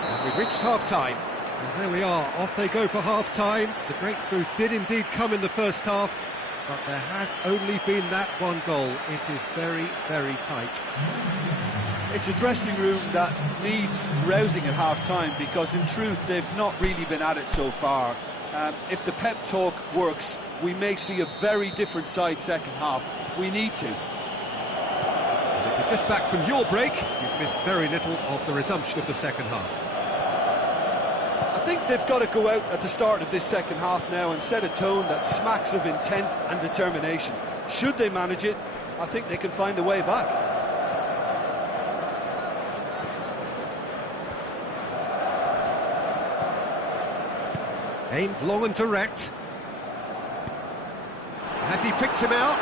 And we've reached half-time. And there we are, off they go for half-time. The breakthrough did indeed come in the first half, but there has only been that one goal. It is very, very tight. It's a dressing room that needs rousing at half-time, because in truth they've not really been at it so far. If the pep talk works, we may see a very different side second half. We need to. Just back from your break, you've missed very little of the resumption of the second half. I think they've got to go out at the start of this second half now and set a tone that smacks of intent and determination. Should they manage it, I think they can find a way back. Aimed long and direct. Has he picked him out?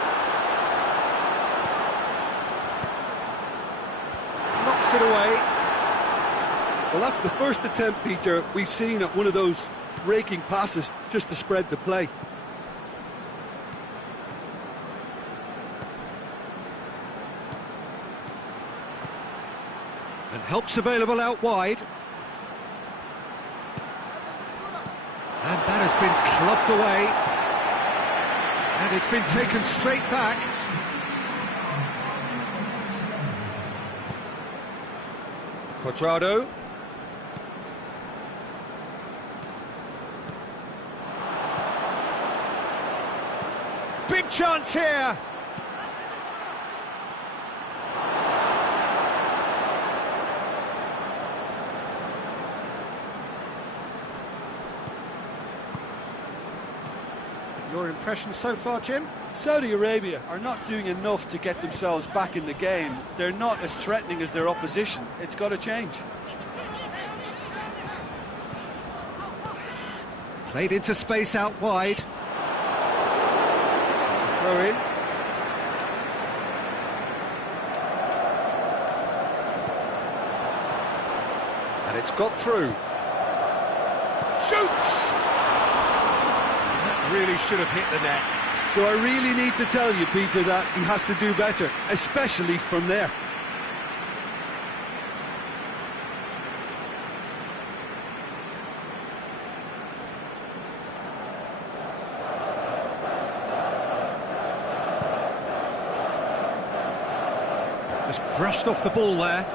Knocks it away. Well, that's the first attempt, Peter, we've seen at one of those raking passes just to spread the play. And help's available out wide. And that has been clubbed away. And it's been taken straight back. Cuadrado. Big chance here. Your impression so far, Jim? Saudi Arabia Are not doing enough to get themselves back in the game. They're not as threatening as their opposition. It's got to change. Played into space out wide. It's a throw in. And it's got through. Shoots! That really should have hit the net. Do I really need to tell you, Peter, that he has to do better, especially from there? Just brushed off the ball there.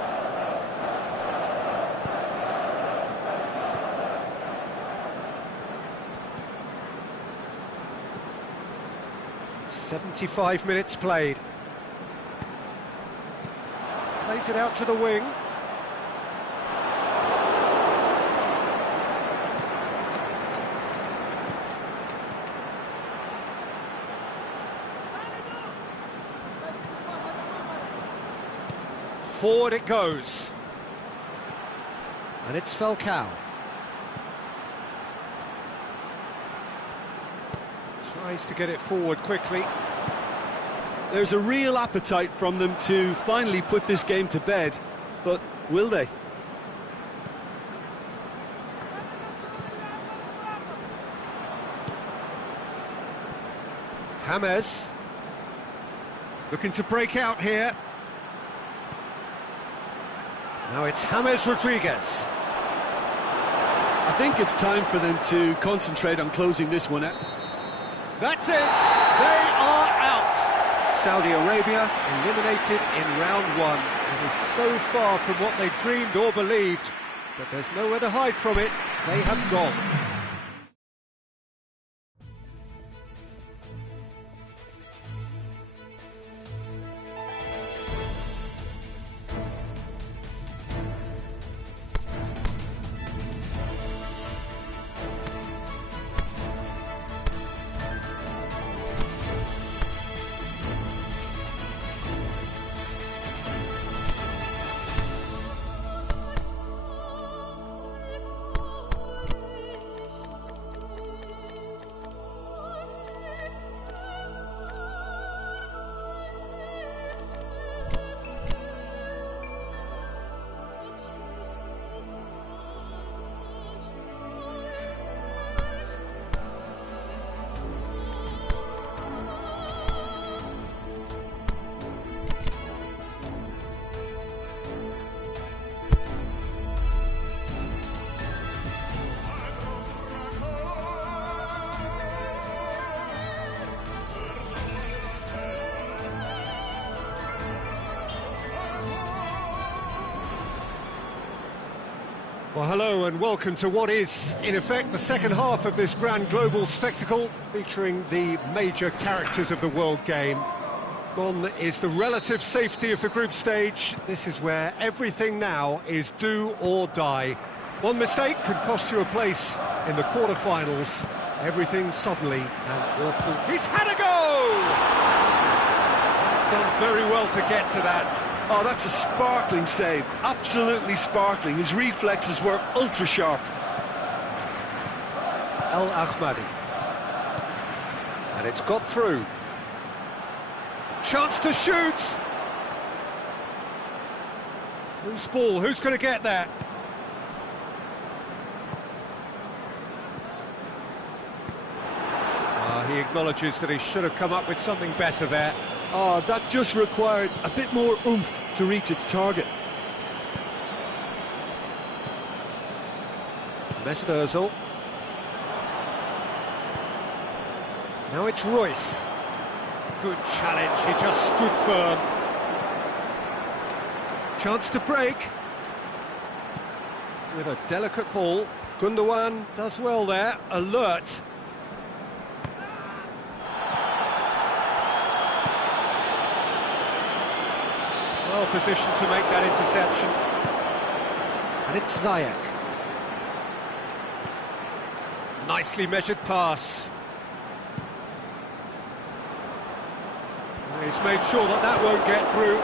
"75 minutes played." Plays it out to the wing. Forward it goes. And it's Falcao. Tries to get it forward quickly. There's a real appetite from them to finally put this game to bed, but will they? James. Looking to break out here. Now it's James Rodriguez. I think it's time for them to concentrate on closing this one out. That's it! They are out! Saudi Arabia eliminated in round one. It is so far from what they dreamed or believed, but there's nowhere to hide from it. They have gone. Well, hello and welcome to what is, in effect, the second half of this grand global spectacle, featuring the major characters of the world game. Gone is the relative safety of the group stage. This is where everything now is do or die. One mistake could cost you a place in the quarter-finals. Everything suddenly and awful. He's had a go! He's done very well to get to that. Oh, that's a sparkling save. Absolutely sparkling. His reflexes were ultra-sharp. El Ahmadi. And it's got through. Chance to shoot! Whose ball? Who's going to get that? He acknowledges that he should have come up with something better there. Oh, that just required a bit more oomph to reach its target. Mesut Ozil. Now it's Royce. Good challenge, he just stood firm. Chance to break. With a delicate ball. Gundogan does well there, alert. Well positioned to make that interception. And it's Ziyech. Nicely measured pass. He's made sure that that won't get through.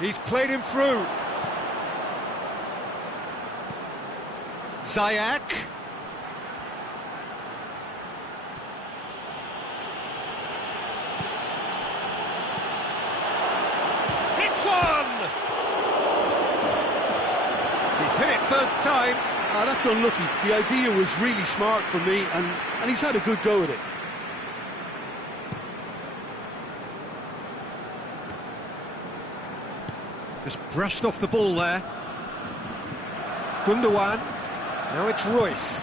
He's played him through. Ziyech. Hits one! He's hit it first time. Ah, that's unlucky. The idea was really smart for me, and he's had a good go at it. Just brushed off the ball there. Gundogan. Now it's Royce.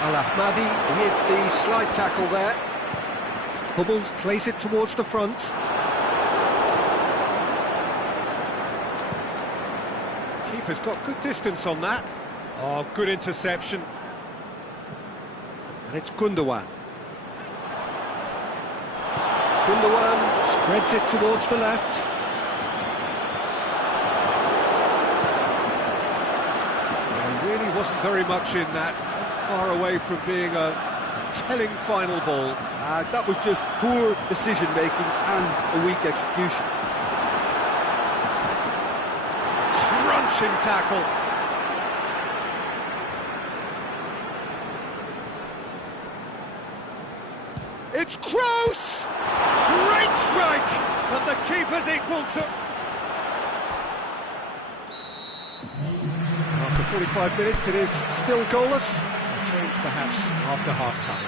Al Ahmadi hit the slide tackle there. Hummels plays it towards the front. Keeper's got good distance on that. Oh, good interception. And it's Gundogan. Gundogan spreads it towards the left. There really wasn't very much in that. Not far away from being a telling final ball. That was just poor decision-making and a weak execution. Crunching tackle. It's Kroos! Great strike! But the keeper's equal to... After 45 minutes, it is still goalless. A change perhaps after half-time.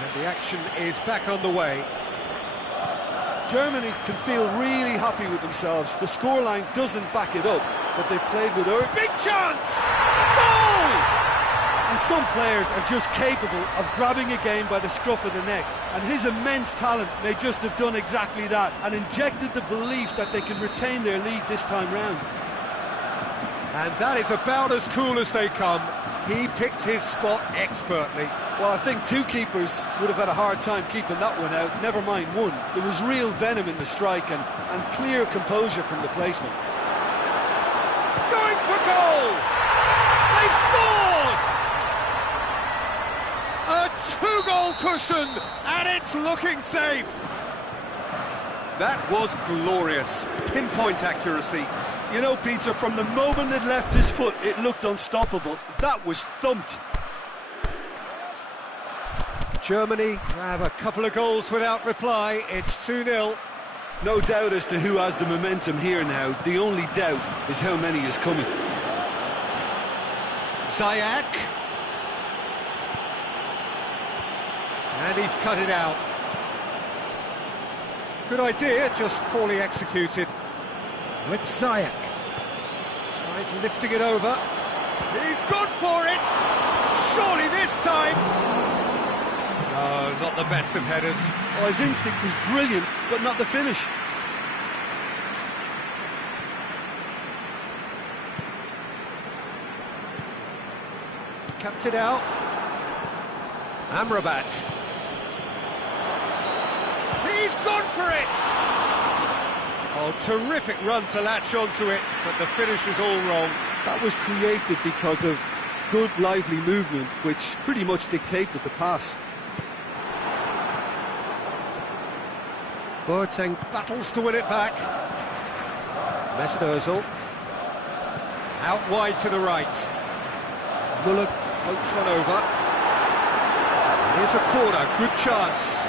And the action is back on the way. Germany can feel really happy with themselves. The scoreline doesn't back it up, but they've played with urge. Big chance! Goal! And some players are just capable of grabbing a game by the scruff of the neck, and his immense talent may just have done exactly that and injected the belief that they can retain their lead this time round. And that is about as cool as they come. He picked his spot expertly. Well, I think two keepers would have had a hard time keeping that one out, never mind one. There was real venom in the strike and clear composure from the placement. Going for goal! They've scored! A two-goal cushion, and it's looking safe. That was glorious. Pinpoint accuracy. You know, Peter, from the moment it left his foot, it looked unstoppable. That was thumped. Germany grab a couple of goals without reply. It's 2-0. No doubt as to who has the momentum here now. The only doubt is how many is coming. Ziyech. And he's cut it out. Good idea, just poorly executed. With Ziyech. Tries lifting it over. He's gone for it! Surely this time! No, not the best of headers. Oh, his instinct was brilliant, but not the finish. cuts it out. Amrabat. He's gone for it! Oh, terrific run to latch onto it, but the finish was all wrong. That was created because of good, lively movement, which pretty much dictated the pass. Boateng battles to win it back. Mesut Ozil. Out wide to the right. Muller floats one over. Here's a corner, good chance.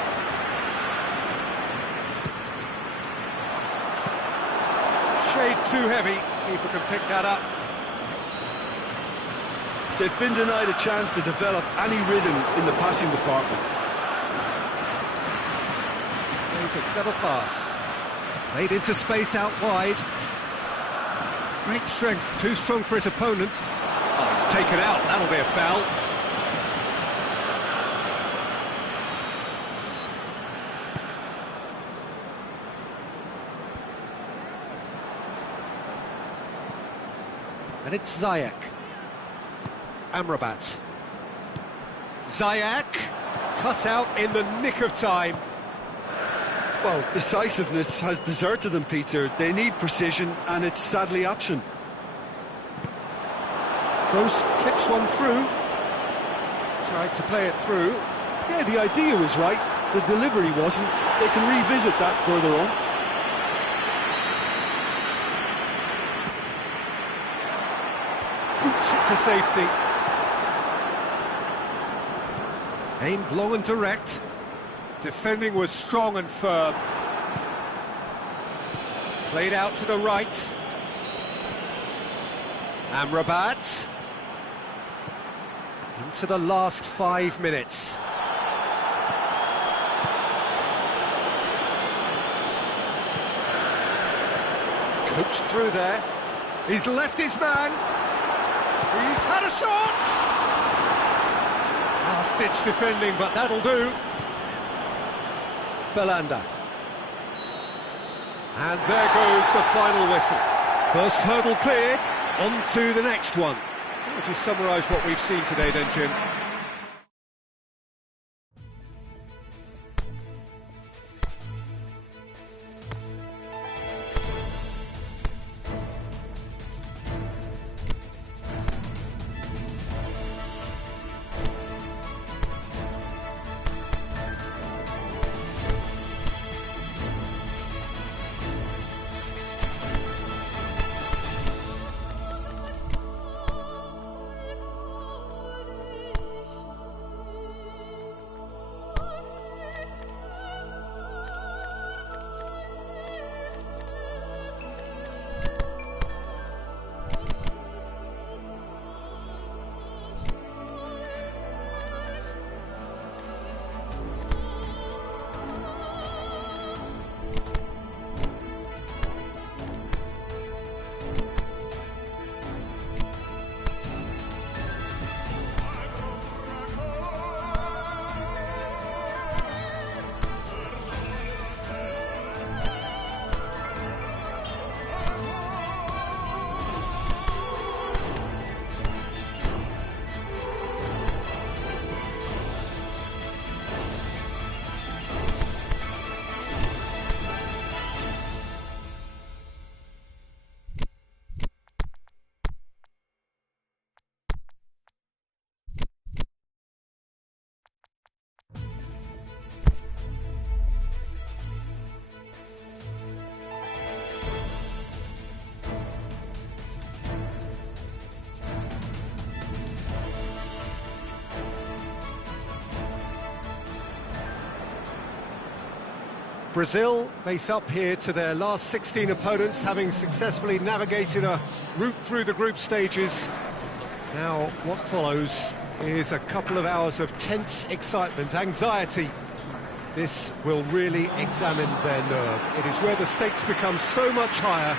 Shade too heavy, keeper can pick that up. They've been denied a chance to develop any rhythm in the passing department. Plays a clever pass. Played into space out wide. Great strength, too strong for his opponent. Oh, he's taken out, that'll be a foul. And it's Ziyech. Amrabat. Ziyech, cut out in the nick of time. Well, decisiveness has deserted them, Peter. They need precision, and it's sadly absent. Kroos clips one through. Tried to play it through. Yeah, the idea was right. The delivery wasn't. They can revisit that further on. Boots it to safety. Aimed long and direct. Defending was strong and firm. Played out to the right. Amrabat. Into the last 5 minutes. Coached through there. He's left his man. He's had a shot. Last-ditch defending, but that'll do. Belanda. And there goes the final whistle. First hurdle cleared, on to the next one. How would you summarise what we've seen today then, Jim? Brazil face up here to their last 16 opponents, having successfully navigated a route through the group stages. Now, what follows is a couple of hours of tense excitement, anxiety. This will really examine their nerve. It is where the stakes become so much higher.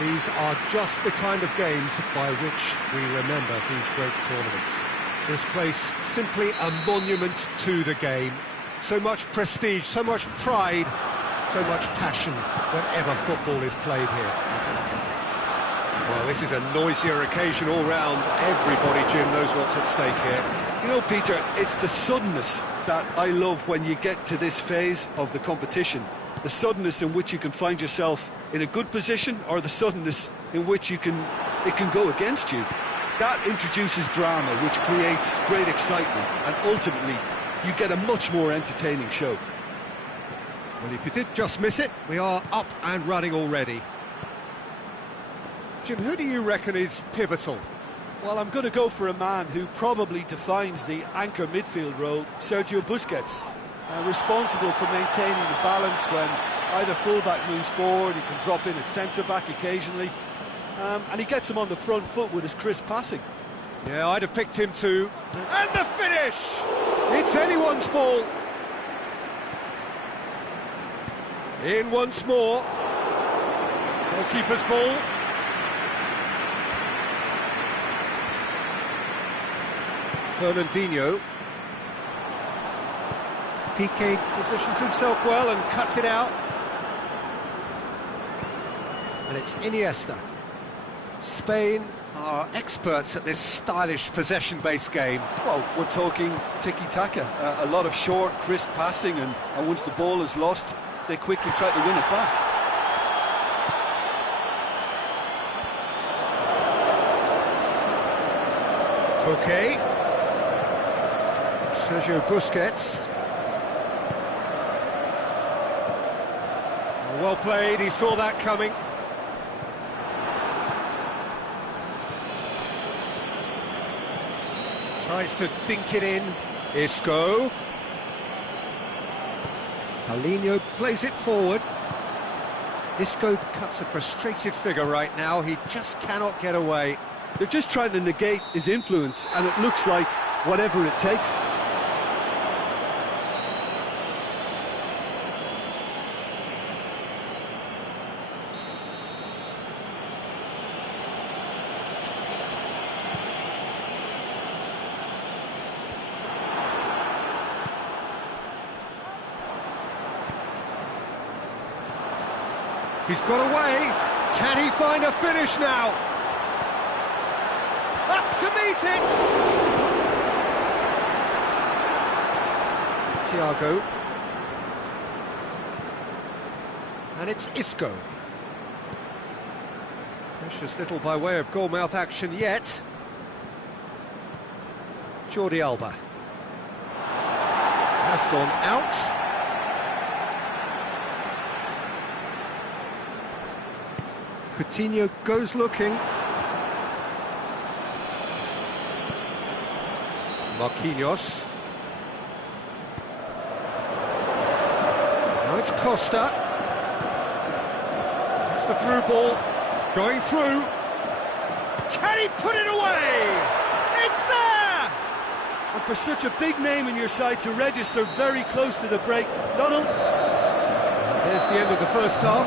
These are just the kind of games by which we remember these great tournaments. This place, simply a monument to the game. So much prestige, so much pride, so much passion whenever football is played here. Well, This is a noisier occasion all round. Everybody, Jim, knows what's at stake here. You know, Peter, it's the suddenness that I love when you get to this phase of the competition. The suddenness in which you can find yourself in a good position, or the suddenness in which it can go against you. That introduces drama, which creates great excitement, and ultimately you get a much more entertaining show. Well, if you did just miss it, we are up and running already. Jim, who do you reckon is pivotal? Well, I'm going to go for a man who probably defines the anchor midfield role, Sergio Busquets. Responsible for maintaining the balance when either fullback moves forward, he can drop in at centre-back occasionally, and he gets him on the front foot with his crisp passing. Yeah, I'd have picked him too. And the finish! It's anyone's ball. In once more. Goalkeeper's ball. Fernandinho. Piqué positions himself well and cuts it out. And it's Iniesta. Spain are experts at this stylish possession-based game. Well, we're talking tiki-taka, a lot of short, crisp passing, and once the ball is lost, they quickly try to win it back. Koke. Sergio Busquets. Well played, he saw that coming. Tries to dink it in. Isco. Paulinho plays it forward. Isco cuts a frustrated figure right now. He just cannot get away. They're just trying to negate his influence, and it looks like whatever it takes. He's got away. Can he find a finish now? Up to meet it! Thiago. And it's Isco. Precious little by way of goalmouth action yet. Jordi Alba. Has gone out. Coutinho goes looking. Marquinhos. Now it's Costa. It's the through ball. Going through. Can he put it away? It's there! And for such a big name in your side to register very close to the break, not only... There's the end of the first half.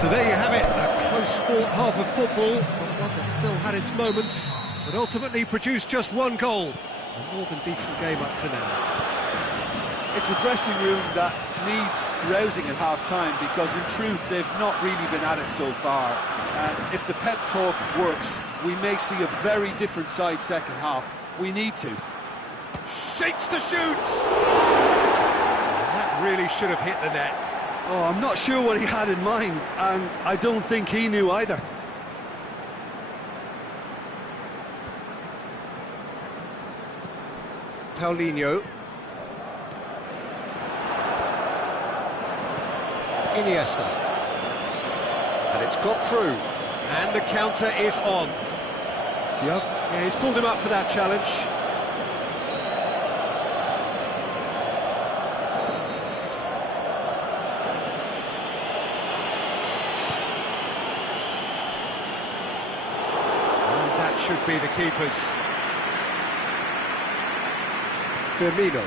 So there you have it, a close-fought half of football, but one that still had its moments, but ultimately produced just one goal. A more than decent game up to now. It's a dressing room that needs rousing at half-time, because in truth they've not really been at it so far. And if the pep talk works, we may see a very different side second half. We need to. Shapes to shoot! That really should have hit the net. Oh, I'm not sure what he had in mind, and I don't think he knew either. Paulinho. Iniesta. And it's got through. And the counter is on. Thiago. Yeah, he's pulled him up for that challenge. Should be the keepers. Firmino.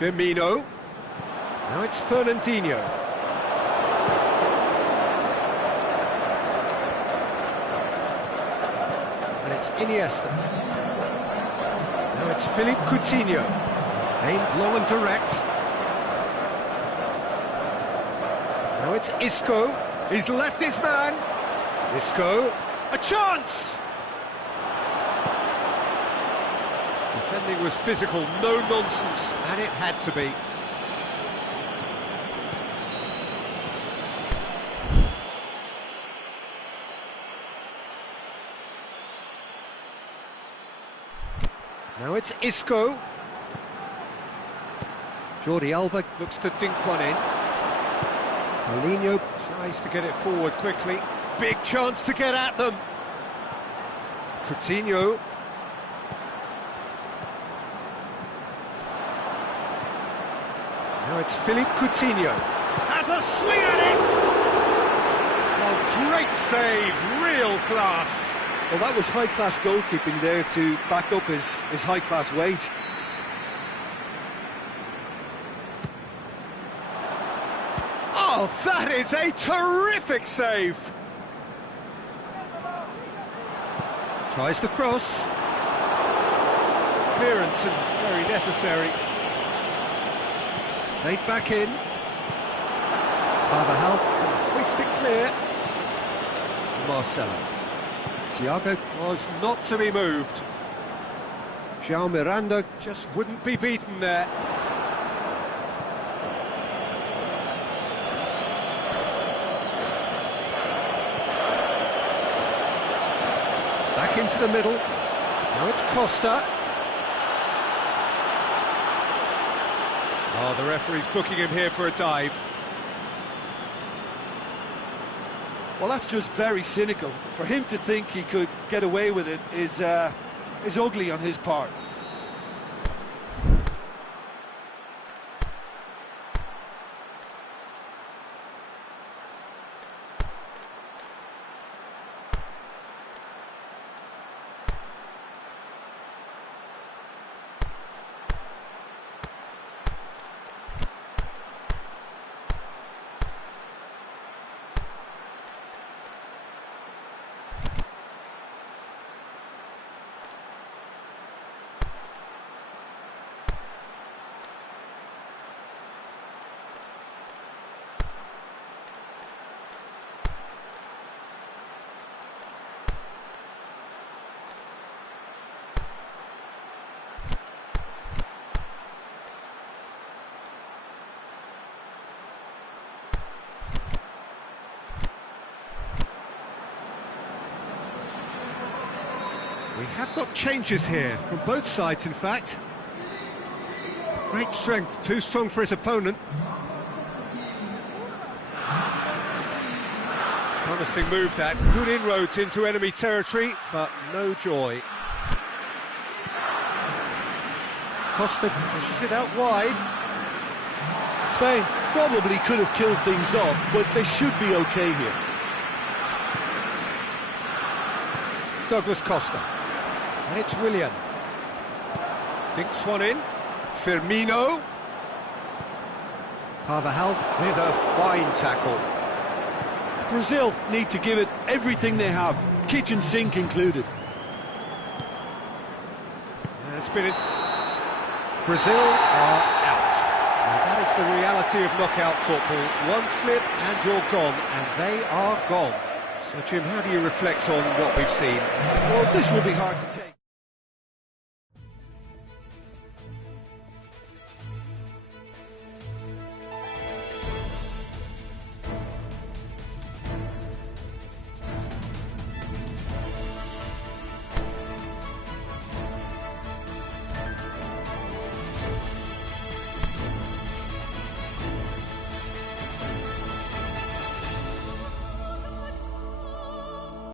Firmino. Now it's Fernandinho. And it's Iniesta. Now it's Philippe Coutinho. Aimed low and direct. Now Now it's Isco. He's left his man. Isco. A chance! Defending was physical, no nonsense, and it had to be. Now it's Isco. Jordi Alba looks to dink one in. Paulinho tries to get it forward quickly. Big chance to get at them. Coutinho. Now it's Philippe Coutinho. Has a swing at it! Oh, great save, real class. Well, that was high-class goalkeeping there to back up his high-class wage. Oh, that is a terrific save! Tries the cross. Clearance and very necessary. Played back in. Carvajal can hoist it clear. Marcelo. Thiago was not to be moved. João Miranda just wouldn't be beaten there. Back into the middle. Now it's Costa. Oh, the referee's booking him here for a dive. Well, that's just very cynical. For him to think he could get away with it is ugly on his part. We have got changes here, from both sides in fact. Great strength, too strong for his opponent. Promising move that, good inroads into enemy territory, but no joy. Costa pushes it out wide. Spain probably could have killed things off, but they should be okay here. Douglas Costa. And it's Willian. Dinks one in. Firmino. Carvajal with a fine tackle. Brazil need to give it everything they have, kitchen sink included. It's been in. Brazil are out. And that is the reality of knockout football. One slip and you're gone, and they are gone. So, Jim, how do you reflect on what we've seen? Well, this will be hard to take.